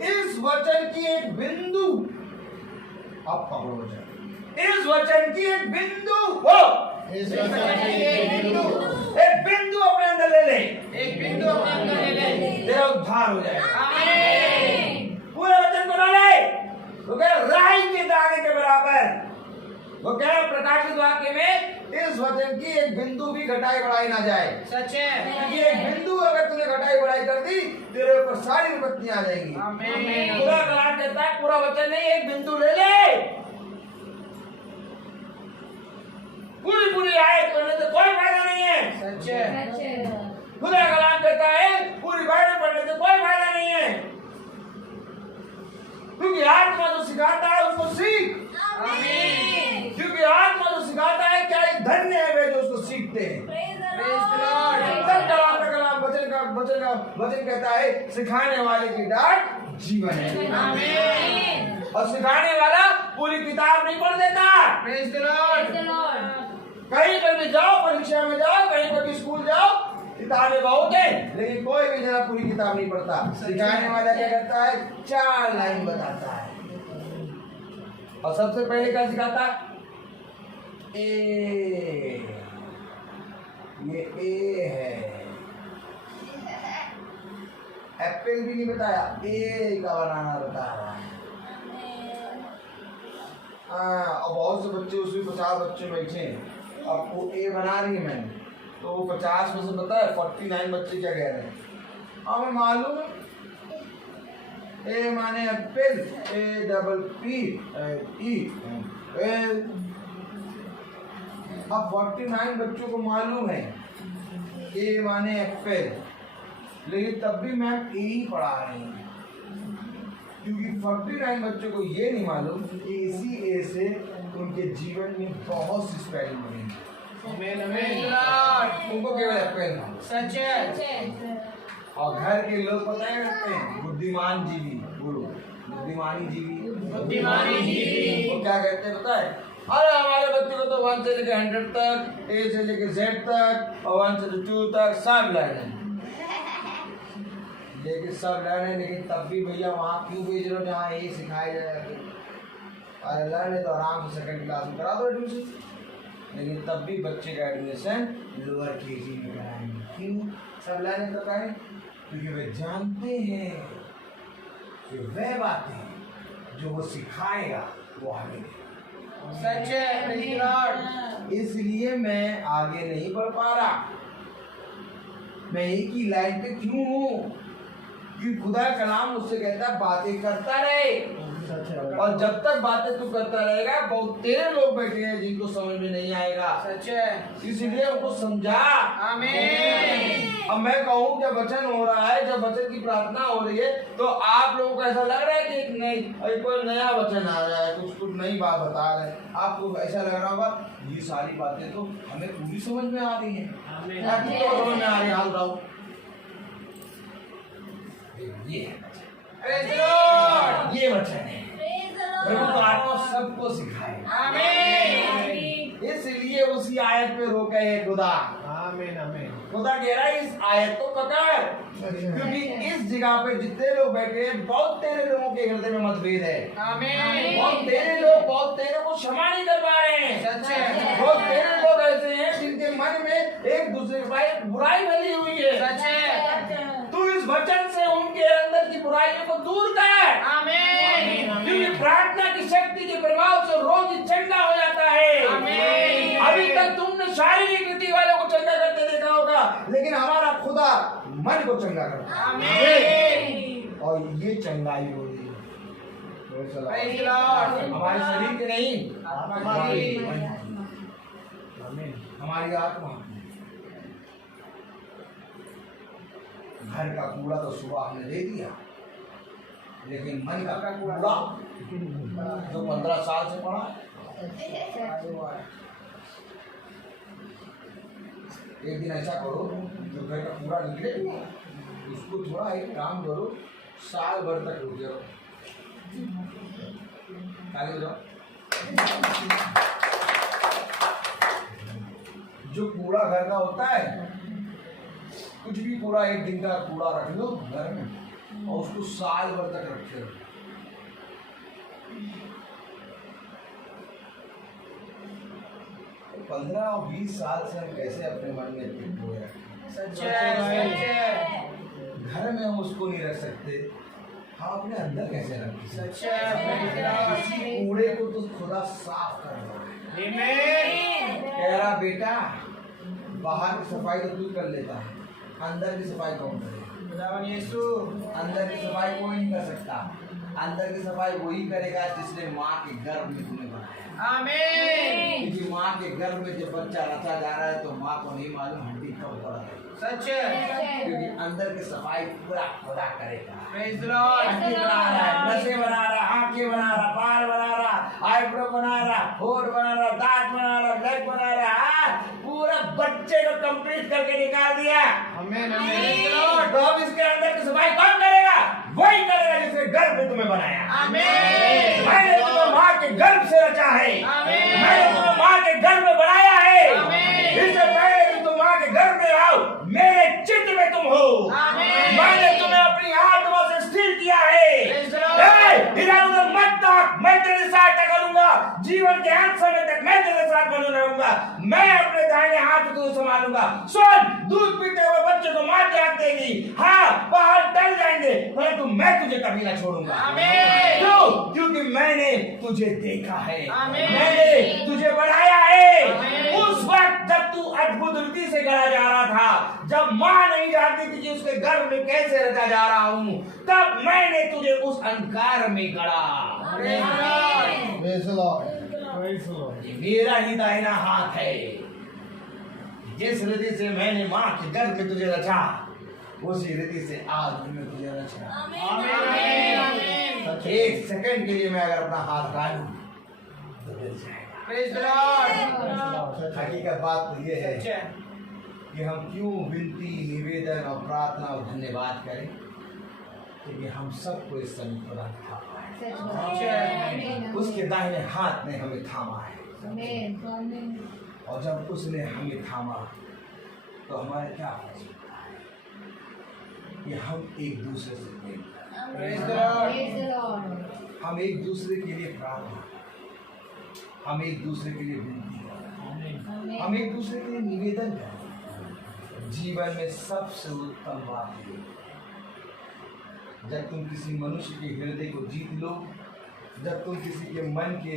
इस वचन की एक बिंदु आप पकड़ो वचन। इस वचन की एक बिंदु हो, एक बिंदु अपने अंदर ले ले, एक बिंदु अपने अंदर ले ले, तेरा उद्धार हो जाएगा। पूरे वचन को ना ले। वो कह राई के दाने के बराबर, वो कह प्रकाशित वाक्य में इस वचन की एक बिंदु भी घटाई बढ़ाई ना जाए। सच है। क्योंकि एक बिंदु अगर तूने घटाई बढ़ाई कर दी, तेरे ऊपर सारी विपत्तियां आ जाएंगी। आमीन। पूरा कलाम कहता है पूरा वचन नहीं, एक बिंदु ले ले। पूरी आयत पढ़ने से कोई फायदा नहीं है। सच है। खुदा कलाम कहता है पूरी बाइबल पढ़ने से कोई फायदा नहीं है, क्योंकि आत्मा जो सिखाता है उसको सीख। आमीन। क्योंकि आत्मा जो सिखाता है, क्या एक धन्य है वे जो उसको सीखते हैं। तब कलाम वचन कहता है सिखाने वाले की डांट जीवन है। आमीन। और सिखाने वाला पूरी किताब नहीं पढ़ देता। Praise the Lord. कहीं पर भी जाओ, परीक्षा में जाओ, कहीं पर भी स्कूल जाओ, किताबें बहुत है, लेकिन कोई भी जरा पूरी किताब नहीं पढ़ता। सिखाने वाला क्या करता है, 4 लाइन बताता है। और सबसे पहले क्या सिखाता है, ए, ये ए है, एप्पल भी नहीं बताया, ए का बनाना बता रहा है। और बहुत से बच्चे, उसमें 50 बच्चे बैठे हैं, आपको ए बना रही है मैंने, तो 50 में से पता है 49 बच्चे क्या कह रहे हैं, हमें मालूम ए माने Apple, A double P E, अब 49 बच्चों को मालूम है ए माने एप्पल, लेकिन तब भी मैम ए ही पढ़ा रही हैं, क्योंकि 49 बच्चों को ये नहीं मालूम कि इसी ए से उनके जीवन में बहुत सी स्पेलिंग बनेंगी। उनको केवल एप्पल। सच है। और घर के लोग पता है करते हैं, बुद्धिमान जीवी, बोलो बुद्धिमानी जीवी, बुद्धिमानी जीवी। वो क्या कहते हैं पता है, अरे हमारे बच्चे को तो 1 से लेकर 100 तक, ए से लेकर Z तक, और 1 से 2 तक सब लर्न, लेकिन सब लर्न है, लेकिन तब भी भैया वहाँ क्यों भेज रहे हो जहाँ ए सिखाया जाएगा। अरे लर्न है तो आराम से 2nd क्लास में करा दो एडमिशन, लेकिन तब भी बच्चे का एडमिशन लोअर केजी में कराएंगे। क्यों सब लाने तो करें, क्योंकि वे जानते हैं कि वह बातें जो वो सिखाएगा वो आगे देगा। सच है। Praise the Lord. इसलिए मैं आगे नहीं बढ़ पा रहा, मैं एक ही लाइन पे क्यों हूँ, क्योंकि खुदा कलाम मुझसे कहता है बातें करता रहे, और जब तक बातें तू करता रहेगा, बहुत तेरे लोग बैठे हैं जिनको समझ में नहीं आएगा। सच है। इसलिए उनको समझा। आमीन। अब मैं कहूँ जब वचन हो रहा है, जब वचन की प्रार्थना हो रही है, तो आप लोगों को ऐसा लग रहा है कि कोई नया वचन आ रहा है, कुछ नई बात बता रहे हैं, आपको ऐसा लग रहा होगा ये सारी बातें तो हमें पूरी समझ में आ रही है, समझ में आ रही है। हाल बताओ, ये ये वचन है, प्रभु तो आत्मा सबको सिखाए। आमीन। इसलिए उसी आयत पे रोके है खुदा। आमीन। आमीन। खुदा कह रहा है इस आयत को पकड़, क्योंकि इस जगह पे जितने लोग बैठे हैं, बहुत तेरे लोगों के हृदय में मतभेद है। आमीन। बहुत तेरे लोग, बहुत तेरे को क्षमा नहीं कर पा रहे हैं। सच है। बहुत तेरे लोग ऐसे हैं जिनके मन में एक दूसरे की बुराई फैली हुई है। सच है। तू इस वचन से उनके अंदर की बुराइयों को दूर कर। आमीन। क्योंकि प्रार्थना की शक्ति के प्रभाव से रोग चंगा हो जाता है। आमीन। अभी तक तुमने शारीरिक रीति वालों को चंगा करते देखा होगा, लेकिन हमारा खुदा मन को चंगा करता है। आमीन। और ये चंगाई हो रही है प्रेज द लॉर्ड। हमारे शरीर के नहीं, आत्मा की। हमारी आत्मा। घर का कूड़ा तो सुबह हमने दे दिया, लेकिन मन का कूड़ा जो 15 साल से पड़ा, एक दिन ऐसा करो जो घर का कूड़ा निकले, उसको थोड़ा एक काम करो, साल भर तक रुक जाओ, आगे हो जाओ। जो कूड़ा घर का होता है, कुछ भी कूड़ा, एक दिन का कूड़ा रख लो घर में और उसको साल भर तक रखे रहो। 15 और 20 साल से हम कैसे अपने मन में फिट हुए रखें। सच है। घर में हम उसको नहीं रख सकते, हम अपने अंदर कैसे रखें। सच है। इसी कूड़े को तो खुदा साफ कर रहा है। आमीन। कह कह रहा बेटा बाहर की सफाई तो तू कर लेता है, अंदर की सफाई कौन करेगा? खुदावन यीशु, अंदर की सफाई कोई नहीं कर सकता। अंदर की सफाई वही करेगा जिसने माँ के गर्भ में तुम्हें बनाया। आमीन। क्योंकि माँ के गर्भ में जब बच्चा रचा जा रहा है तो माँ को नहीं मालूम हड्डी कब पड़ा है, सच है। क्योंकि अंदर की सफाई पूरा खुदा करेगा। Praise the Lord. हड्डी बना रहा है, नसें बना रहा, आंखें बना रहा, बाल बना रहा, आईब्रो बना रहा, होठ बना रहा, दांत बना रहा, लेग बना रहा, पूरा बच्चे को कंप्लीट करके निकाल दिया। आमीन। तो अब इसके अंदर की सफाई कौन करेगा? वही करेगा जिसने गर्भ में तुम्हें बनाया। आमीन। मैंने तुम्हें माँ के गर्भ से रचा है, आमीन। मैंने तुम्हें माँ के गर्भ में बनाया है। आमीन। इससे पहले कि तुम माँ के गर्भ में आओ, मेरे चित्त में तुम हो। आमीन। मैंने तुम्हें अपनी आत्मा से स्थिर किया है। इधर उधर मत ताक, मैं तेरी सहायता करूंगा। जीवन के अंत समय तक मैं तेरे साथ बना रहूंगा। मैं अपने दाहिने हाथ को तुझे संभालूंगा। सुन, दूध पीते हुए बच्चे को माँ त्याग देगी, हाँ पहाड़ टल जाएंगे, परंतु मैं तुझे कभी ना छोड़ूंगा। आमीन। क्यों? क्योंकि मैंने तुझे देखा है, आमीन। मैंने तुझे बढ़ाया है। आमीन। उस वक्त जब तू अद्भुत रीति से गढ़ा जा रहा था, जब माँ नहीं जानती थी कि उसके गर्भ में कैसे रचा जा रहा हूँ, तब मैंने तुझे उस अंधकार में गढ़ा। Praise the Lord. ये मेरा ही दाहिना हाथ है। जिस रीति से मैंने माँ के गर्भ में तुझे रचा, उसी रीति से आज मैं तुझे रचा। आमीन। एक सेकंड के लिए मैं अगर अपना हाथ डालूं तो गिर जाएगा। Praise the Lord. हकीकत बात तो ये है सच है। कि हम क्यों विनती, निवेदन और प्रार्थना और धन्यवाद करें, क्योंकि हम सबको इस समय प्रदान था। उसके दाहिने हाथ ने हमें थामा है, और जब उसने हमें थामा तो हमारे क्या फर्ज होता है कि हम एक दूसरे से प्रेम करें, प्रेज द लॉर्ड। हम एक दूसरे के लिए प्रार्थना, हम एक दूसरे के लिए विनती करें, हम एक दूसरे के लिए निवेदन करें। जीवन में सबसे उत्तम बात है जब तुम किसी मनुष्य के हृदय को जीत लो, जब तुम किसी के मन के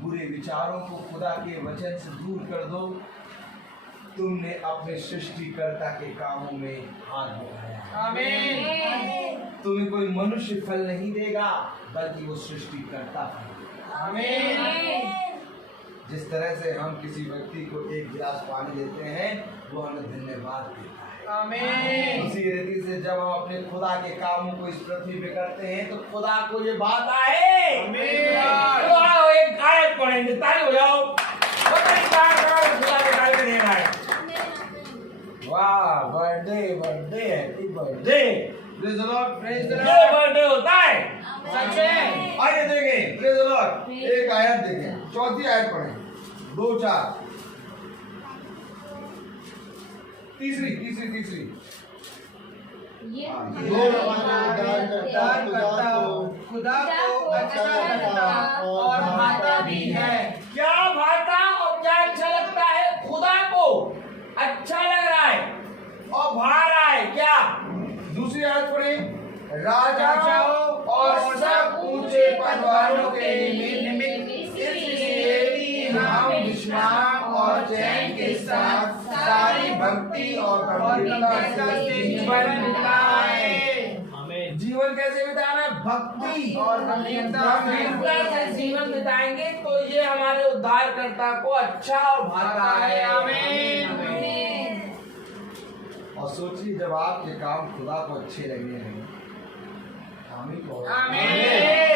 बुरे विचारों को खुदा के वचन से दूर कर दो, तुमने अपने सृष्टिकर्ता के कामों में हाथ बढ़ाया। आमीन। तुम्हें कोई मनुष्य फल नहीं देगा, बल्कि वो सृष्टिकर्ता फल देगा। आमीन। जिस तरह से हम किसी व्यक्ति को एक गिलास पानी देते हैं, वो हमें धन्यवाद देता है। आमीन। उसी रीति से जब हम अपने खुदा के कामों को इस पृथ्वी पे करते हैं, तो खुदा को ये बात आए। आमीन। तो आओ एक आयत पढ़ेंगे, ताली हो जाओ। पता नहीं कहाँ खुदा के ताली देना है। वाह, birthday birthday happy birthday. Praise the Lord. Praise the ये लॉर्ड। बर्थडे होता है। सच है। आइए देखें, प्रेज द लॉर्ड। एक आयत देखें, चौथी आयत पढ़ें, 2-4 तीसरी उद्धार करता खुदा को अच्छा लगता और भाता भी है। क्या भाता और क्या अच्छा लगता है? खुदा को अच्छा लग रहा है और भा रहा है। क्या? दूसरी आयत पढ़े, राजाओं और सब ऊंचे पद वालों के निमित्त इसलिए भी हम विश्राम और चैन के साथ सारी भक्ति और गंभीरता से जीवन बिताएं। जीवन कैसे बिताना? भक्ति और गंभीरता से जीवन बिताएंगे तो ये हमारे उद्धारकर्ता को अच्छा और भाता है। आमीन। और सोचिए, जब आपके काम खुदा को अच्छे लगने लगे, आमीन।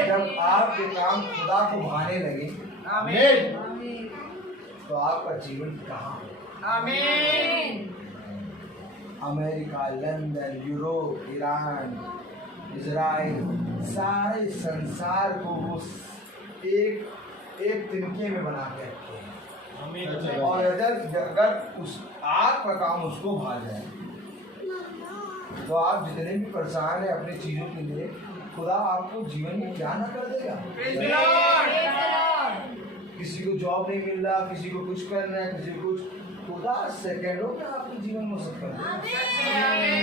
जब आपके काम खुदा को भाने लगे, आमीन। तो आपका जीवन कहाँ है? आमीन। America, London, Europe, Iran, Israel, सारे संसार को वो एक तिनके में बना के रखे हैं। और अगर उस आग का काम उसको भा जाए, तो आप जितने भी परेशान हैं अपने चीजों के लिए, खुदा आपको जीवन में क्या ना कर देगा। Praise the Lord. किसी को जॉब नहीं मिल रहा, किसी को कुछ करना है, किसी को कुछ, खुदा सेकंडों में आपके जीवन में सब कर देगा।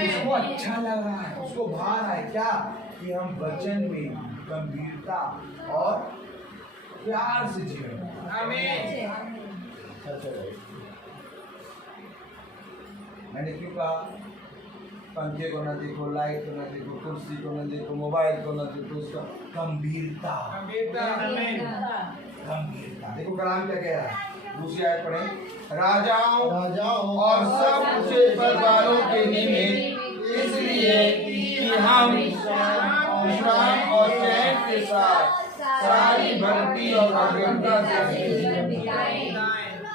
उसको अच्छा लग रहा है, उसको भा रहा है क्या कि हम वचन में गंभीरता और प्यार से जीवन। आमीन। मैंने क्यों कहा पंखे को न देखो, लाइट को न देखो, कुर्सी को न देखो, मोबाइल को न देखो, उसका गंभीरता। देखो कलाम क्या कह रहा है, दूसरी आयत पढ़ें। राजाओं और सब ऊंचे पद वालों के निमित्त इसलिए कि हम विश्राम और चैन के साथ सारी भक्ति और अज्ञानता से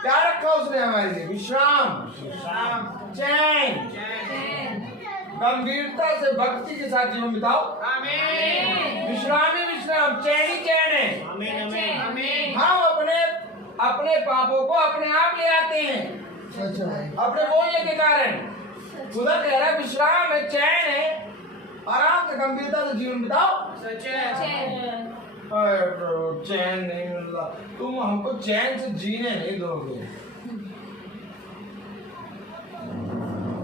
क्या रखा उसने हमारे लिए? विश्राम, चैन, गंभीरता से भक्ति के साथ जीवन बिताओ। विश्राम ही विश्राम, चैन ही चैन है। हम अपने पापों को अपने आप ले आते हैं अपने बोलने के कारण। खुदा कह रहा है विश्राम है, चैन है, आराम से गंभीरता से जीवन बिताओ। चैन नहीं मिल रहा, तुम हमको चैन से जीने नहीं दोगे।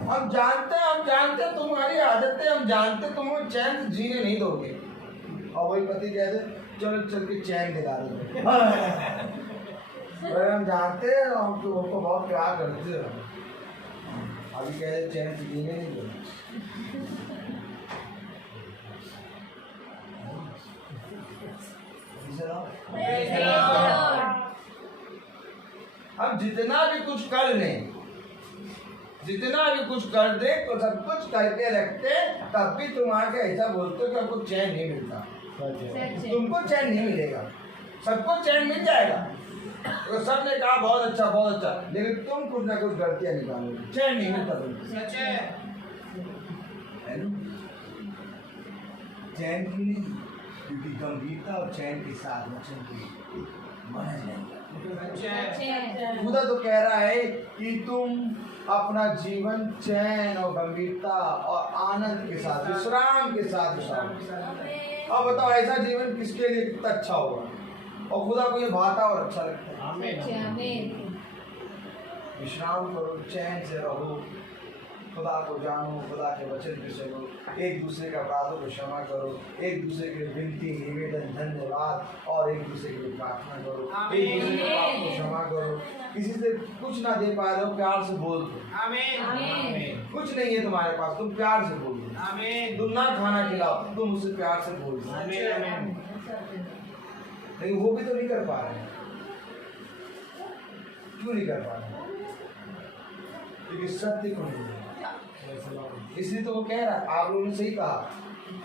हम जानते तुम्हारी आदतें, हम जानते तुम चैन से जीने नहीं दोगे। और वही पति कहते चल के चैन दिला दो। हम जानते हैं हम तुमको बहुत प्यार करते हो, अभी कहते चैन से जीने नहीं दोगे। हम जितना भी कुछ कर लें, जितना भी कुछ कर दे तो सब कुछ करके रखते, तब भी तुम्हारे ऐसा बोलते हो कि आपको चैन नहीं मिलता। तुमको चैन नहीं मिलेगा, सबको चैन मिल जाएगा। तो सब ने कहा बहुत अच्छा, लेकिन तुम कुछ ना कुछ गलतियां निकालोगे, चैन नहीं मिलता तुमको। चैन की नहीं, क्योंकि गंभीरता और चैन के साथ वचन की माना जाएगा। खुदा तो कह रहा है कि तुम अपना जीवन चैन और गंभीरता और आनंद के साथ, विश्राम के साथ बिताओ। अब बताओ ऐसा जीवन किसके लिए कितना अच्छा होगा, और खुदा को ये भाता और अच्छा लगता है। विश्राम करो, चैन से रहो, खुदा को जानो, खुदा के वचन पे चलो, एक दूसरे के अपराधों को क्षमा करो, एक दूसरे के विनती, निवेदन, धन्यवाद और एक दूसरे के लिए प्रार्थना करो, एक दूसरे के पाप को क्षमा करो। किसी से कुछ ना दे पा रहे हो, प्यार से बोल दो। कुछ नहीं है तुम्हारे पास, तुम प्यार से बोल दो। तुम ना खाना खिलाओ, तुम उससे प्यार से बोल दो। लेकिन वो भी तो नहीं कर पा रहे। क्यों नहीं कर पा रहे? क्योंकि सत्य को नहीं, इसलिए तो वो कह रहा है, आप लोगों ने सही कहा,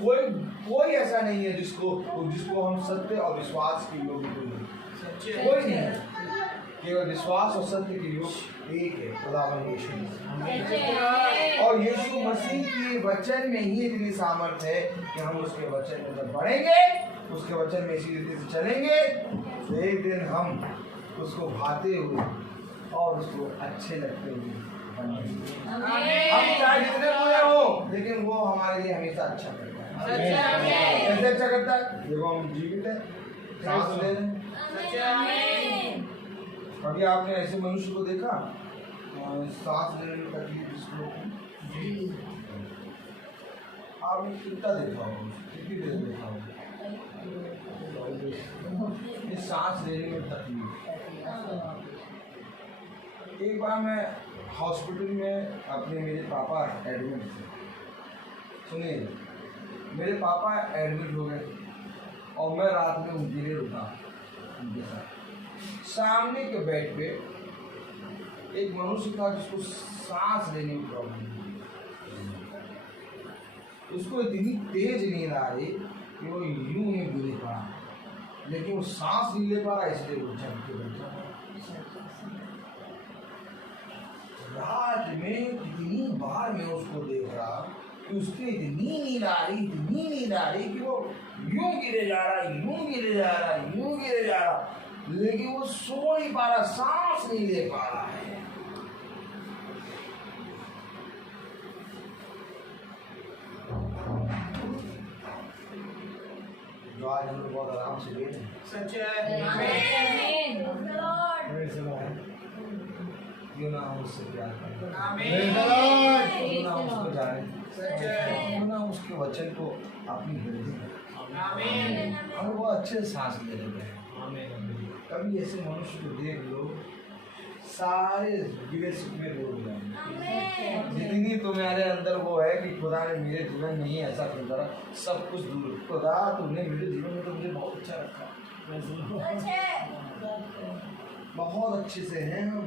कोई ऐसा नहीं है जिसको हम सत्य और विश्वास के योग्य कोई नहीं है। केवल विश्वास और सत्य के योग एक है, खुदावंद यीशु। और यीशु मसीह के वचन में ही इतनी सामर्थ है कि हम उसके वचन में जब बढ़ेंगे, उसके वचन में इसी रीति से चलेंगे, तो एक दिन हम उसको भाते हुए और उसको अच्छे लगते हुए हम चाहे जितने बुरे हो, लेकिन वो हमारे लिए हमेशा अच्छा करता है। कैसे अच्छा करता है? देखो हम जीवित है, सांस ले रहे हैं। कभी आपने ऐसे मनुष्य को देखा सांस लेने में तकलीफ जिसको आपने कितना देखा होगा, कितनी देर देखा होगा सांस लेने में तकलीफ। एक बार मैं हॉस्पिटल में अपने मेरे पापा एडमिट थे। सुनिए, मेरे पापा एडमिट हो गए और मैं रात में उनके लिए रुका उनके साथ। सामने के बेड पे एक मनुष्य था जिसको सांस लेने में प्रॉब्लम थी। उसको इतनी तेज नींद आ रही कि वो यूं ही गिर पड़ा, लेकिन वो सांस नहीं ले पा रहा, इसलिए वो झपके के बैठा। रात में कितनी बार मैं उसको देख रहा कि उसकी इतनी नींद आ रही कि वो यूं गिरे जा रहा, लेकिन वो सो नहीं पा रहा, सांस नहीं ले पा रहा है। जो आज हम लोग बहुत आराम से ले रहे हैं, क्यों ना हम उससे प्यार करें, क्यों ना उसको जाने, क्यों ना उसके वचन को अपनी हृदय में हम वो अच्छे सांस ले लेते हैं। कभी ऐसे मनुष्य को देख लो, सारे गिले शिकवे दूर हो जाएंगे। जितनी तुम्हारे अंदर वो है कि खुदा ने मेरे जीवन में ही ऐसा कर सब कुछ दूर, खुदा तुमने मेरे जीवन में तो मुझे बहुत अच्छा रखा, बहुत अच्छे से हैं हम।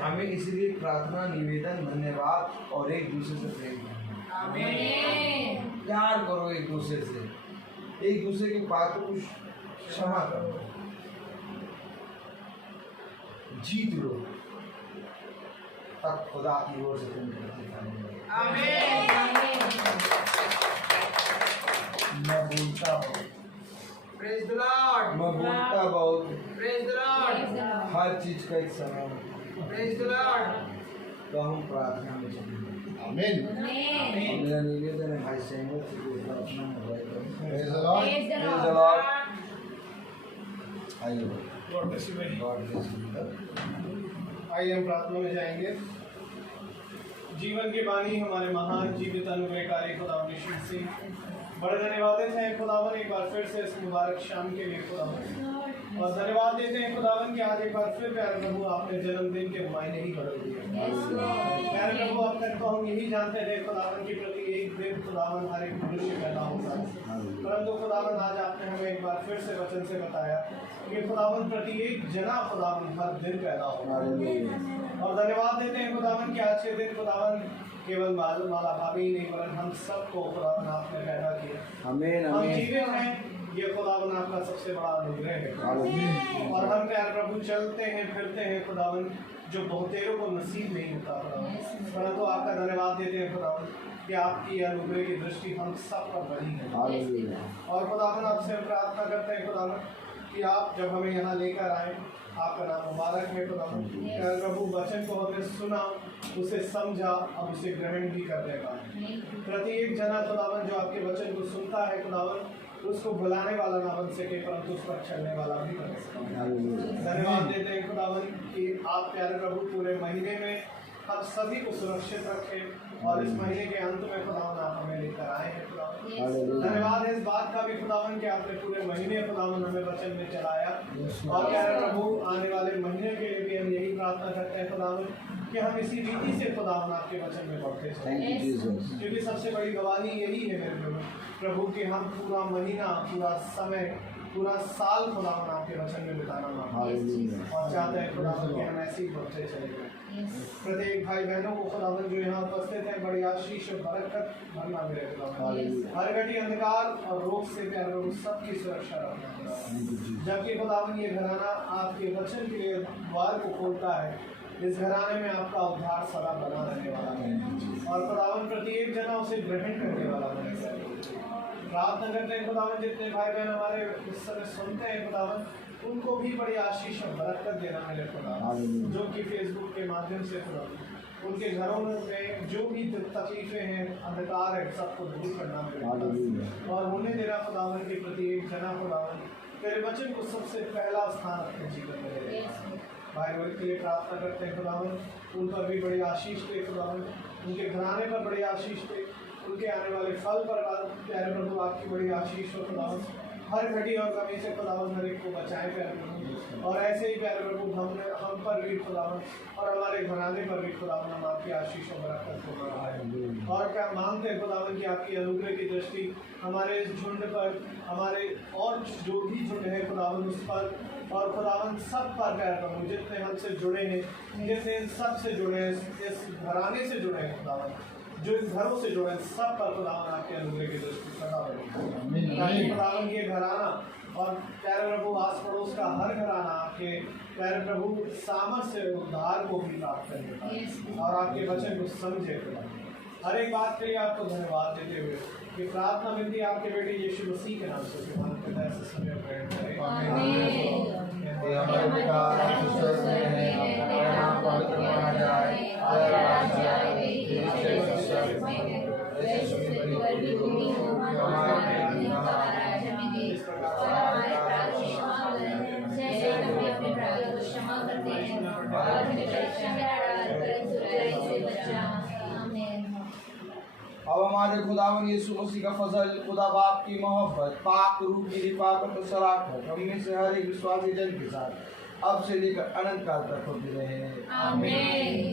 हमें इसलिए प्रार्थना, निवेदन, धन्यवाद और एक दूसरे से प्रेम करो, प्यार करो एक दूसरे से, एक दूसरे की बातों को क्षमा करो, जीत लो, तब खुदा की ओर से तुम मैं बोलता बहुत, Praise the Lord. मैं बोलता बहुत, Praise the Lord. हर चीज का एक समय है। Praise the Lord. तो हम प्रार्थना में चलेंगे। आमीन। मेरा निवेदन है भाई सहमत से कोई प्रार्थना में भाई करें। Praise the Lord. Praise the Lord। आइए God bless you very much. God bless you. आइए हम प्रार्थना में जाएंगे। जीवन के बानी हमारे महान जीवित अनुग्रहकारी खुदावन यीशु मसीह, बड़े धन्यवादित हैं खुदावन एक बार फिर से इस मुबारक शाम के लिए खुदावन, और धन्यवाद देते हैं खुदावन कि आज एक बार फिर प्यारे प्रभु आपने जन्मदिन के मायने ही बदल दिए। प्यारे प्रभु अब तक तो हम यही जानते थे खुदावन की प्रति एक दिन खुदावन हर एक मनुष्य पैदा होता है, परंतु खुदावन आज आपने हमें एक बार फिर से वचन से बताया कि खुदावन प्रति एक जना खुदावन हर दिन पैदा होगा। और धन्यवाद देते हैं खुदावन कि आज के दिन खुदावन केवल माला भाभी ही नहीं वरन हम सबको खुदावन आपने पैदा किया। आमीन हम आमीन। जीवित हैं, ये खुदावन आपका सबसे बड़ा अनुग्रह है। और हम प्यारे प्रभु चलते हैं फिरते हैं खुदावन, जो बहुतेरों को नसीब नहीं होता खुदावन, परंतु आपका धन्यवाद देते हैं खुदावन कि आपकी अनुग्रह की दृष्टि हम सब पर बनी है। और खुदावन आपसे प्रार्थना करते हैं खुदावन कि आप जब हमें यहाँ लेकर आए, आपका नाम मुबारक है खुदावन। प्रभु वचन को हमने सुना, उसे समझा, अब उसे ग्रहण भी करने पाए। प्रत्येक जना खुदावन जो आपके वचन को सुनता है खुदावन, उसको बुलाने वाला ना बन सके परंतु उस पर चलने वाला भी बन सके। धन्यवाद देते हैं खुदावन कि आप प्यारे प्रभु पूरे महीने में हम सभी को सुरक्षित रखें, और इस महीने के अंत में खुदावन आप हमें लेकर आए हैं खुदावन। धन्यवाद है इस बात का भी खुदावन कि आपने पूरे महीने खुदावन हमें वचन में चलाया, और प्यारे प्रभु आने वाले महीने के लिए भी हम यही प्रार्थना करते हैं खुदावन कि हम इसी रीति से खुदावन आपके वचन में बढ़ते चलें, क्योंकि सबसे बड़ी गवाही यही है मेरे प्रभु कि हम पूरा महीना, पूरा समय, पूरा साल खुदावन आपके वचन में बिताना और चाहते हैं खुदावन कि हम ऐसे ही बढ़ते चले गए। प्रत्येक भाई बहनों को खुदावन जो यहाँ उपस्थित है बड़ी आशीष और बरकत भरना मेरे खुदावन, हर घड़ी अंधकार और रोग से प्यारे प्रभु सबकी सुरक्षा रखना, जबकि खुदावन ये घराना आपके वचन के लिए द्वार को खोलता है, इस घराने में आपका उद्धार सदा बना रहने वाला है, और खुदावन प्रत्येक जना उसे ग्रहण करने वाला बनेगा। प्रार्थना करते हैं खुदावन जितने भाई बहन हमारे इस समय सुनते हैं खुदावन, उनको भी बड़ी आशीष और बरकत देना मेरे खुदावन, जो कि फेसबुक के माध्यम से खुदावन उनके घरों में जो भी तकलीफें हैं, अंधकार है, सबको दूर करना मेरे खुदावन, और होने देना खुदावन के प्रति एक जना खुदावन तेरे वचन को सबसे पहला स्थान अपने जीवन में दे। भाई बहन के लिए प्रार्थना करते हैं खुदावन, उन पर भी बड़ी आशीष दे खुदावन, उनके घराने पर बड़ी आशीष दे, उनके आने वाले फल पर प्यारे प्रभु आपकी बड़ी आशीष हो खुदावन, हर घड़ी और कमी से खुदावन हर एक को बचाए प्यारे प्रभु, और ऐसे ही प्यारे प्रभु हम पर भी खुदावन और हमारे घराने पर भी खुदावन हम आपकी आशीष और बरकत को बढ़ाएं, और क्या मांगते हैं खुदावन कि आपकी अनुग्रह की दृष्टि हमारे इस झुंड पर, हमारे और जो भी झुंड है खुदावन उस पर, और खुदावन सब पर प्यारे प्रभु जितने हमसे जुड़े हैं, जितने इन सब से जुड़े हैं, इस घराने से जुड़े हैं खुदावन, जो इस घरों से जुड़े हैं, सब पर खुदावन आपके अनुग्रह की दृष्टि सदा बनी। खुदावन ये घराना और प्यारे प्रभु आस पड़ोस का हर घराना आपके प्यारे प्रभु सामर्थ्य से उद्धार को भी प्राप्त करें, और आपके वचन को समझे। हर एक बात के लिए आपको धन्यवाद देते हुए कि प्रार्थना विनती आपके बेटे यीशु मसीह के नाम से पिता से समय ग्रहण करें। हमारे पिता स्वर्ग में है, तेरा नाम पवित्र माना जाए, तेरा राज्य आए, तेरी इच्छा स्वर्ग में है, वैसे पृथ्वी पर भी हो। हमारा दिन का आज हमें दे, और हमारे अपराध की क्षमा करें जैसे हम अपने अपराधों को क्षमा करते हैं, और हमें परीक्षा में न डाल परंतु बुराई से बचा। आमीन। अब हमारे खुदावन यीशु मसीह का फजल, खुदा बाप की मोहब्बत, पाक रूह की हिफाजत और सलाखत हम में से हर एक विश्वासी जन के साथ अब से लेकर अनंत काल तक होती रहे। आमीन।